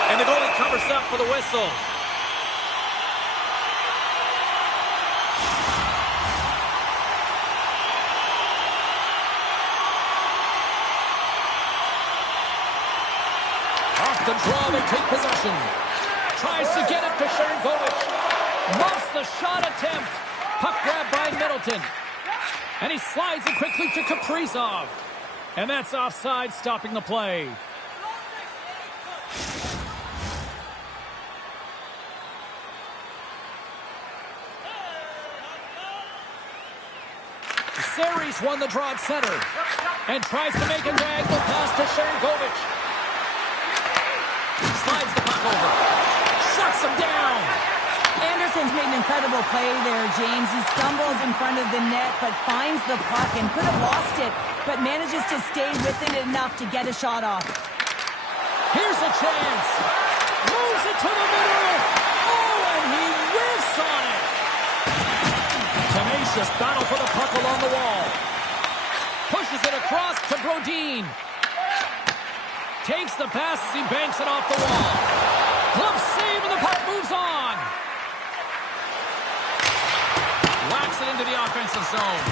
And the goalie covers up for the whistle. Off the draw, they take possession. Tries to get it to Sharangovich. Muffs the shot attempt. Puck grab by Middleton. And he slides it quickly to Kaprizov. And that's offside, stopping the play. Series won the draw at center. And tries to make a diagonal pass to Sharangovich. Slides the puck over. Shuts him down. Anderson's made an incredible play there, James. He stumbles in front of the net, but finds the puck and could have lost it, but manages to stay within it enough to get a shot off. Here's a chance. Moves it to the middle. Oh, and he whiffs on it. Tenacious battle for the puck along the wall. Pushes it across to Brodin. Takes the pass as he banks it off the wall. Glove save, and the puck moves on. Whacks it into the offensive zone.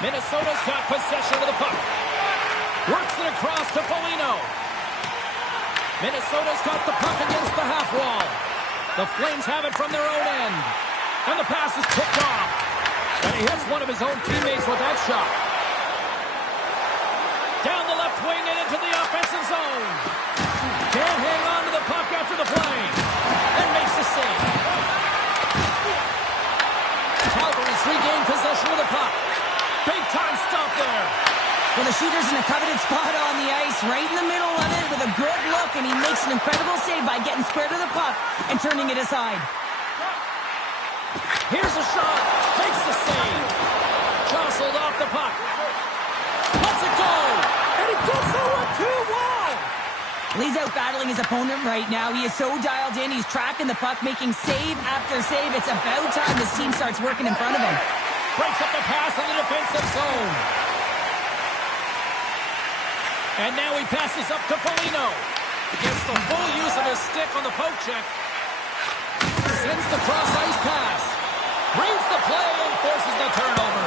Minnesota's got possession of the puck. Works it across to Foligno. Minnesota's got the puck against the half wall. The Flames have it from their own end. And the pass is picked off. And he hits one of his own teammates with that shot. Down the left wing and into the offensive zone. Can't hang on to the puck after the play. And makes the save. Calgary's regained possession of the puck. Big time stop there. Well, the shooter's in a coveted spot on the ice, right in the middle of it with a good look, and he makes an incredible save by getting square to the puck and turning it aside. Here's a shot. Makes the save. Jostled off the puck. Lets it go. And he gets that one too. Wow. He's out battling his opponent right now. He is so dialed in. He's tracking the puck, making save after save. It's about time his team starts working in front of him. Breaks up the pass in the defensive zone. And now he passes up to Foligno. Gets the full use of his stick on the poke check. Sends the cross-ice pass. Reads the play and forces the turnover.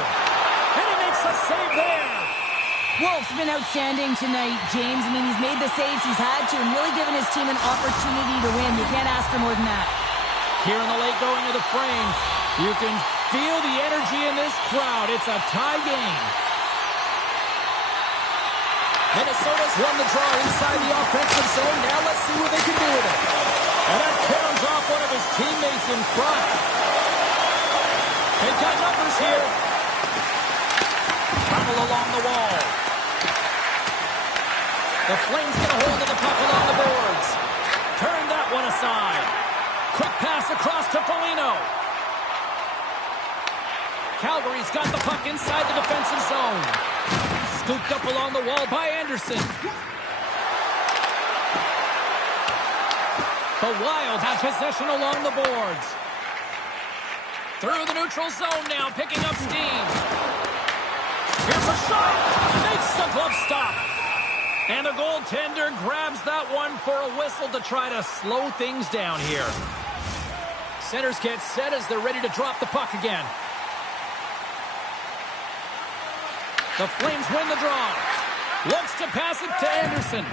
And he makes a save there. Wolf's been outstanding tonight, James. I mean, he's made the saves he's had to and really given his team an opportunity to win. You can't ask for more than that. Here in the late going of the frame, you can feel the energy in this crowd. It's a tie game. Minnesota's won the draw inside the offensive zone. Now let's see what they can do with it. And that carries off one of his teammates in front. They've got numbers here. Travel along the wall. The Flames get a hold of the puck along the boards. Turn that one aside. Quick pass across to Foligno. Calgary's got the puck inside the defensive zone. Scooped up along the wall by Anderson. The Wild have possession along the boards. Through the neutral zone now, picking up steam. Here's a shot. Makes the glove stop. And the goaltender grabs that one for a whistle to try to slow things down here. Centers get set as they're ready to drop the puck again. The Flames win the draw. Looks to pass it to Anderson.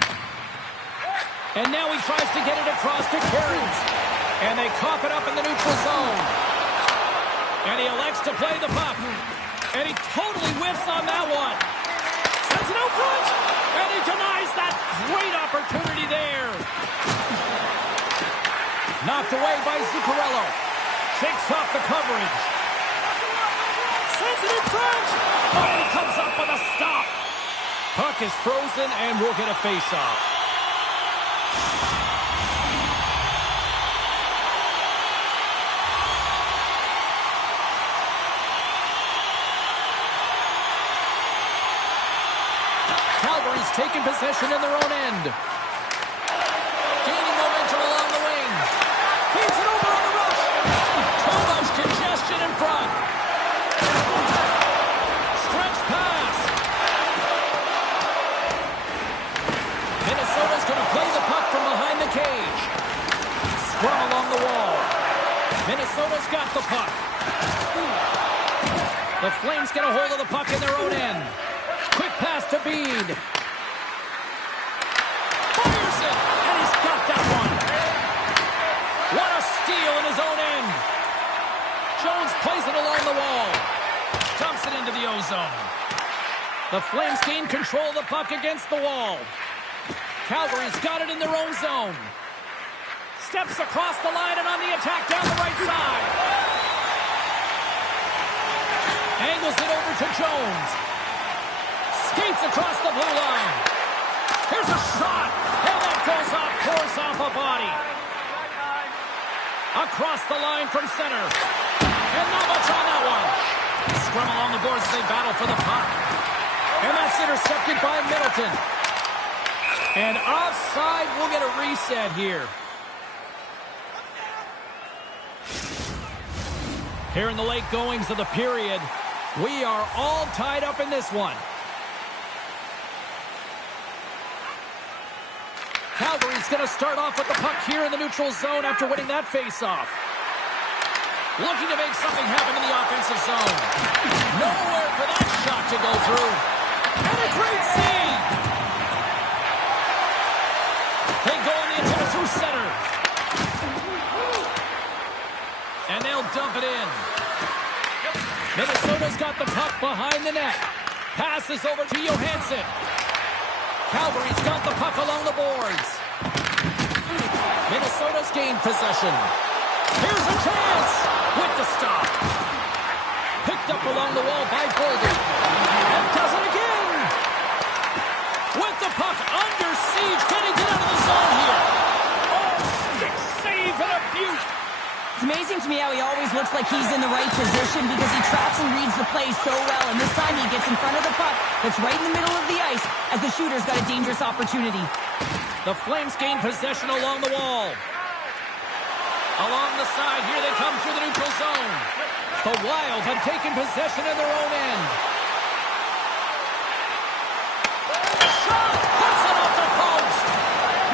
And now he tries to get it across to Cairns. And they cough it up in the neutral zone. And he elects to play the puck. And he totally whiffs on that one. Sends it out front. And he denies that great opportunity there. Knocked away by Zuccarello. Shakes off the coverage. Sends it in front. Oh, he comes up with a stop. Puck is frozen, and we'll get a face-off. Calgary's taking possession in their own end. Gaining momentum along the wing. Feeds it over on the rush. Too much congestion in front. Stretch pass. Minnesota's going to play the puck from behind the cage. Scrum along the wall. Minnesota's got the puck. The Flames get a hold of the puck in their own end. Quick pass to Bean. Fires it, and he's got that one. What a steal in his own end. Jones plays it along the wall. Dumps it into the ozone. The Flames gain control of the puck against the wall. Calgary's got it in their own zone. Steps across the line and on the attack down the right side. Angles it over to Jones. Skates across the blue line. Here's a shot. And that goes off, course off a body. Across the line from center. And not much on that one. Scrum along the boards as they battle for the puck. And that's intercepted by Middleton. And offside, we'll get a reset here. Here in the late goings of the period, we are all tied up in this one. Calgary's going to start off with the puck here in the neutral zone after winning that faceoff. Looking to make something happen in the offensive zone. Nowhere for that shot to go through. And a great save. They go on the attack through center. And they'll dump it in. Minnesota's got the puck behind the net. Passes over to Johansson. Calgary's got the puck along the boards. Minnesota's gained possession. Here's a chance with the stop. Picked up along the wall by Boldy. And does it again. With the puck under siege. Can he get out of the zone here? Oh, stick save and a beaut. It's amazing to me how he always looks like he's in the right position because he tracks and reads the play so well. And this time he gets in front of the puck that's right in the middle of the ice as the shooter's got a dangerous opportunity. The Flames gain possession along the wall. Along the side, here they come through the neutral zone. The Wild have taken possession in their own end. Shot! Puts it off the post!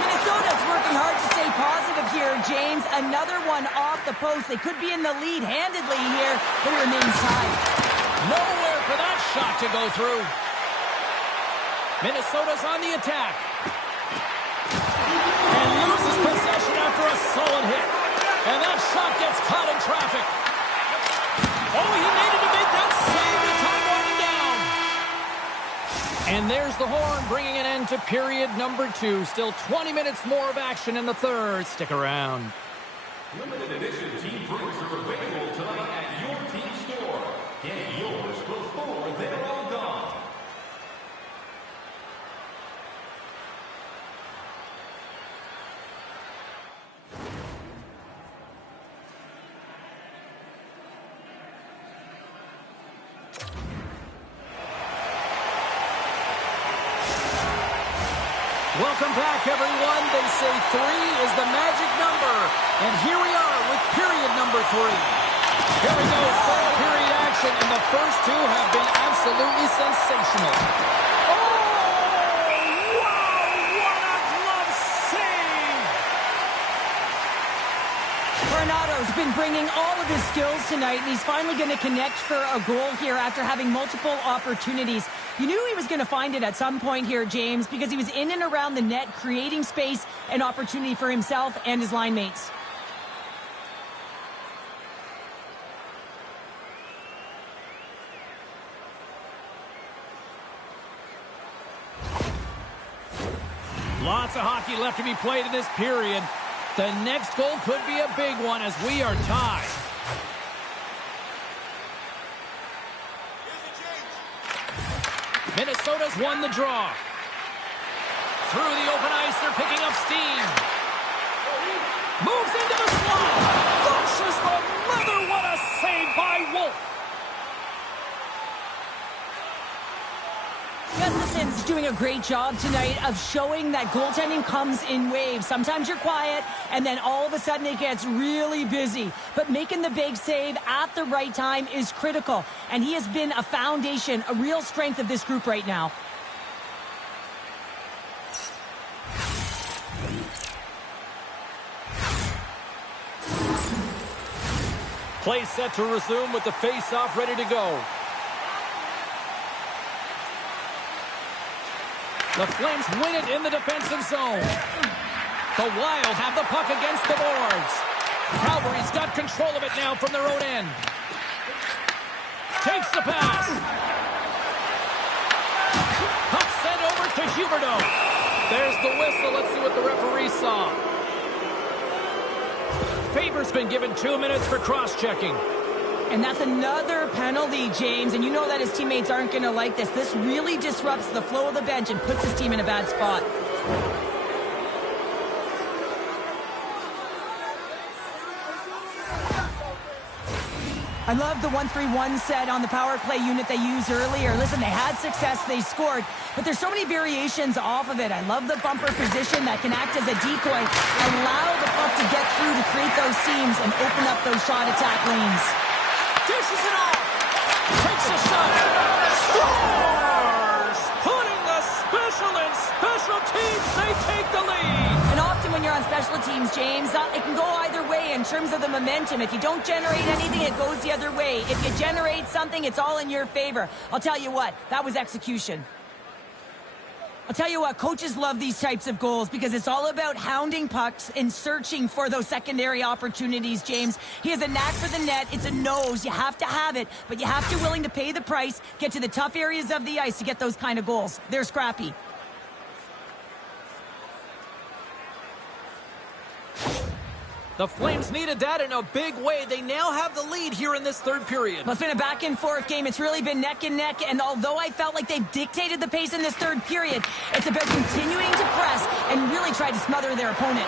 Minnesota's working hard to stay positive here, James. Another one off the post. They could be in the lead handedly here, but it remains tied. Nowhere for that shot to go through. Minnesota's on the attack. And loses possession after a solid hit. And that shot gets caught in traffic. Oh, he needed to make that save with time winding down. And there's the horn, bringing an end to period number 2. Still 20 minutes more of action in the third. Stick around. Limited edition team prints are available tonight at your team store. Get yours before they're all gone. Welcome back, everyone. They say 3 is the magic number. And here we are with period number 3. Here we go, full period action, and the first 2 have been absolutely sensational. Oh, wow, what a glove save! Coronato's been bringing all of his skills tonight, and he's finally going to connect for a goal here after having multiple opportunities. You knew he was going to find it at some point here, James, because he was in and around the net, creating space and opportunity for himself and his line mates. Lots of hockey left to be played in this period. The next goal could be a big one as we are tied. Minnesota's won the draw. Through the open ice, they're picking up steam. Moves into the slot. Launches the leather. What a save by Wolf. Gustafson's doing a great job tonight of showing that goaltending comes in waves. Sometimes you're quiet, and then all of a sudden it gets really busy. But making the big save at the right time is critical. And he has been a foundation, a real strength of this group right now. Play set to resume with the face-off ready to go. The Flames win it in the defensive zone. The Wild have the puck against the boards. Calgary's got control of it now from their own end. Takes the pass. Puck sent over to Huberdeau. There's the whistle. Let's see what the referee saw. Faber's been given 2 minutes for cross-checking. And that's another penalty, James. And you know that his teammates aren't going to like this. This really disrupts the flow of the bench and puts his team in a bad spot. I love the 1-3-1 set on the power play unit they used earlier. Listen, they had success, they scored, but there's so many variations off of it. I love the bumper position that can act as a decoy, allow the puck to get through to create those seams and open up those shot attack lanes. Dishes it off. Takes a shot. Scores! Putting the special in special teams. They take the lead. And often when you're on special teams, James, it can go either way in terms of the momentum. If you don't generate anything, it goes the other way. If you generate something, it's all in your favor. I'll tell you what, that was execution. I'll tell you what, coaches love these types of goals because it's all about hounding pucks and searching for those secondary opportunities, James. He has a knack for the net. It's a nose. You have to have it, but you have to be willing to pay the price, get to the tough areas of the ice to get those kind of goals. They're scrappy. The Flames needed that in a big way. They now have the lead here in this third period. Well, it's been a back-and-forth game. It's really been neck and neck, and although I felt like they've dictated the pace in this third period, it's about continuing to press and really try to smother their opponent.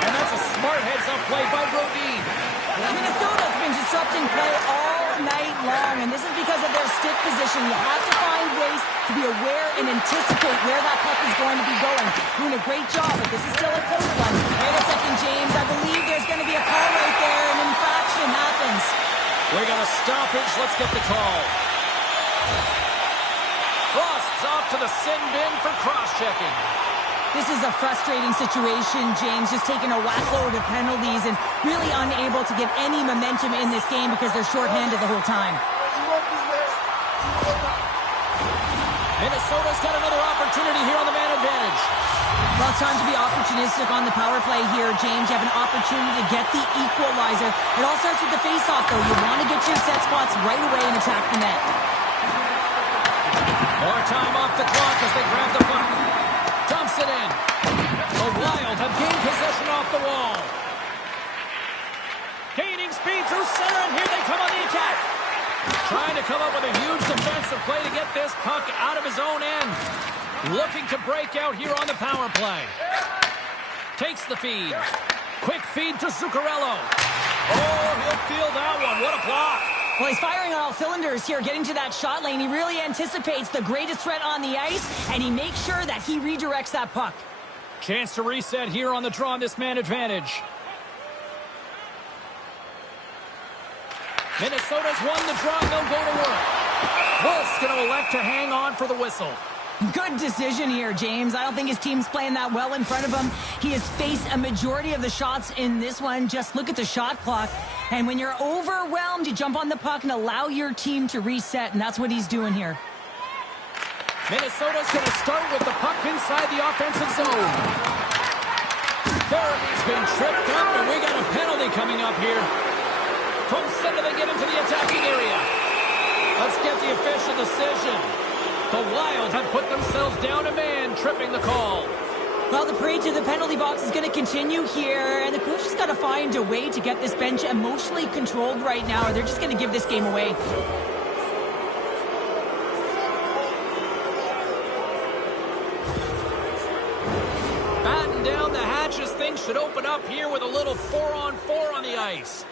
And that's a smart heads-up play by Brodin. Minnesota's been disrupting play all night long, and this is because of their stick position. You have to find ways to be aware and anticipate where that puck is going to be going. Doing a great job, but this is still a close one. Wait a second, James. I believe there's going to be a call right there. An infraction happens. We got a stoppage. Let's get the call. Frost's off to the sin bin for cross-checking. This is a frustrating situation, James, just taking a whackload of penalties and really unable to get any momentum in this game because they're shorthanded the whole time. Minnesota's got another opportunity here on the man advantage. Well, it's time to be opportunistic on the power play here, James. You have an opportunity to get the equalizer. It all starts with the face-off, though. You want to get your set spots right away and attack the net. More time off the clock as they grab the puck. Dumps it in. The Wild have gained possession off the wall. Gaining speed through center, and here they come on the attack. Trying to come up with a huge defensive play to get this puck out of his own end. Looking to break out here on the power play. Takes the feed. Quick feed to Zuccarello. Oh, he'll feel that one. What a block. Well, he's firing on all cylinders here, getting to that shot lane. He really anticipates the greatest threat on the ice, and he makes sure that he redirects that puck. Chance to reset here on the draw on this man advantage. Minnesota's won the draw, and they'll go to work. Wolf's going to elect to hang on for the whistle. Good decision here, James. I don't think his team's playing that well in front of him. He has faced a majority of the shots in this one. Just look at the shot clock. And when you're overwhelmed, you jump on the puck and allow your team to reset, and that's what he's doing here. Minnesota's going to start with the puck inside the offensive zone. Farabee's been tripped up, and we got a penalty coming up here. From center, they get into the attacking area. Let's get the official decision. The Wild have put themselves down a man, tripping the call. Well, the parade to the penalty box is going to continue here, and the coach has got to find a way to get this bench emotionally controlled right now, or they're just going to give this game away. Batten down the hatches. Things should open up here with a little 4-on-4 on the ice.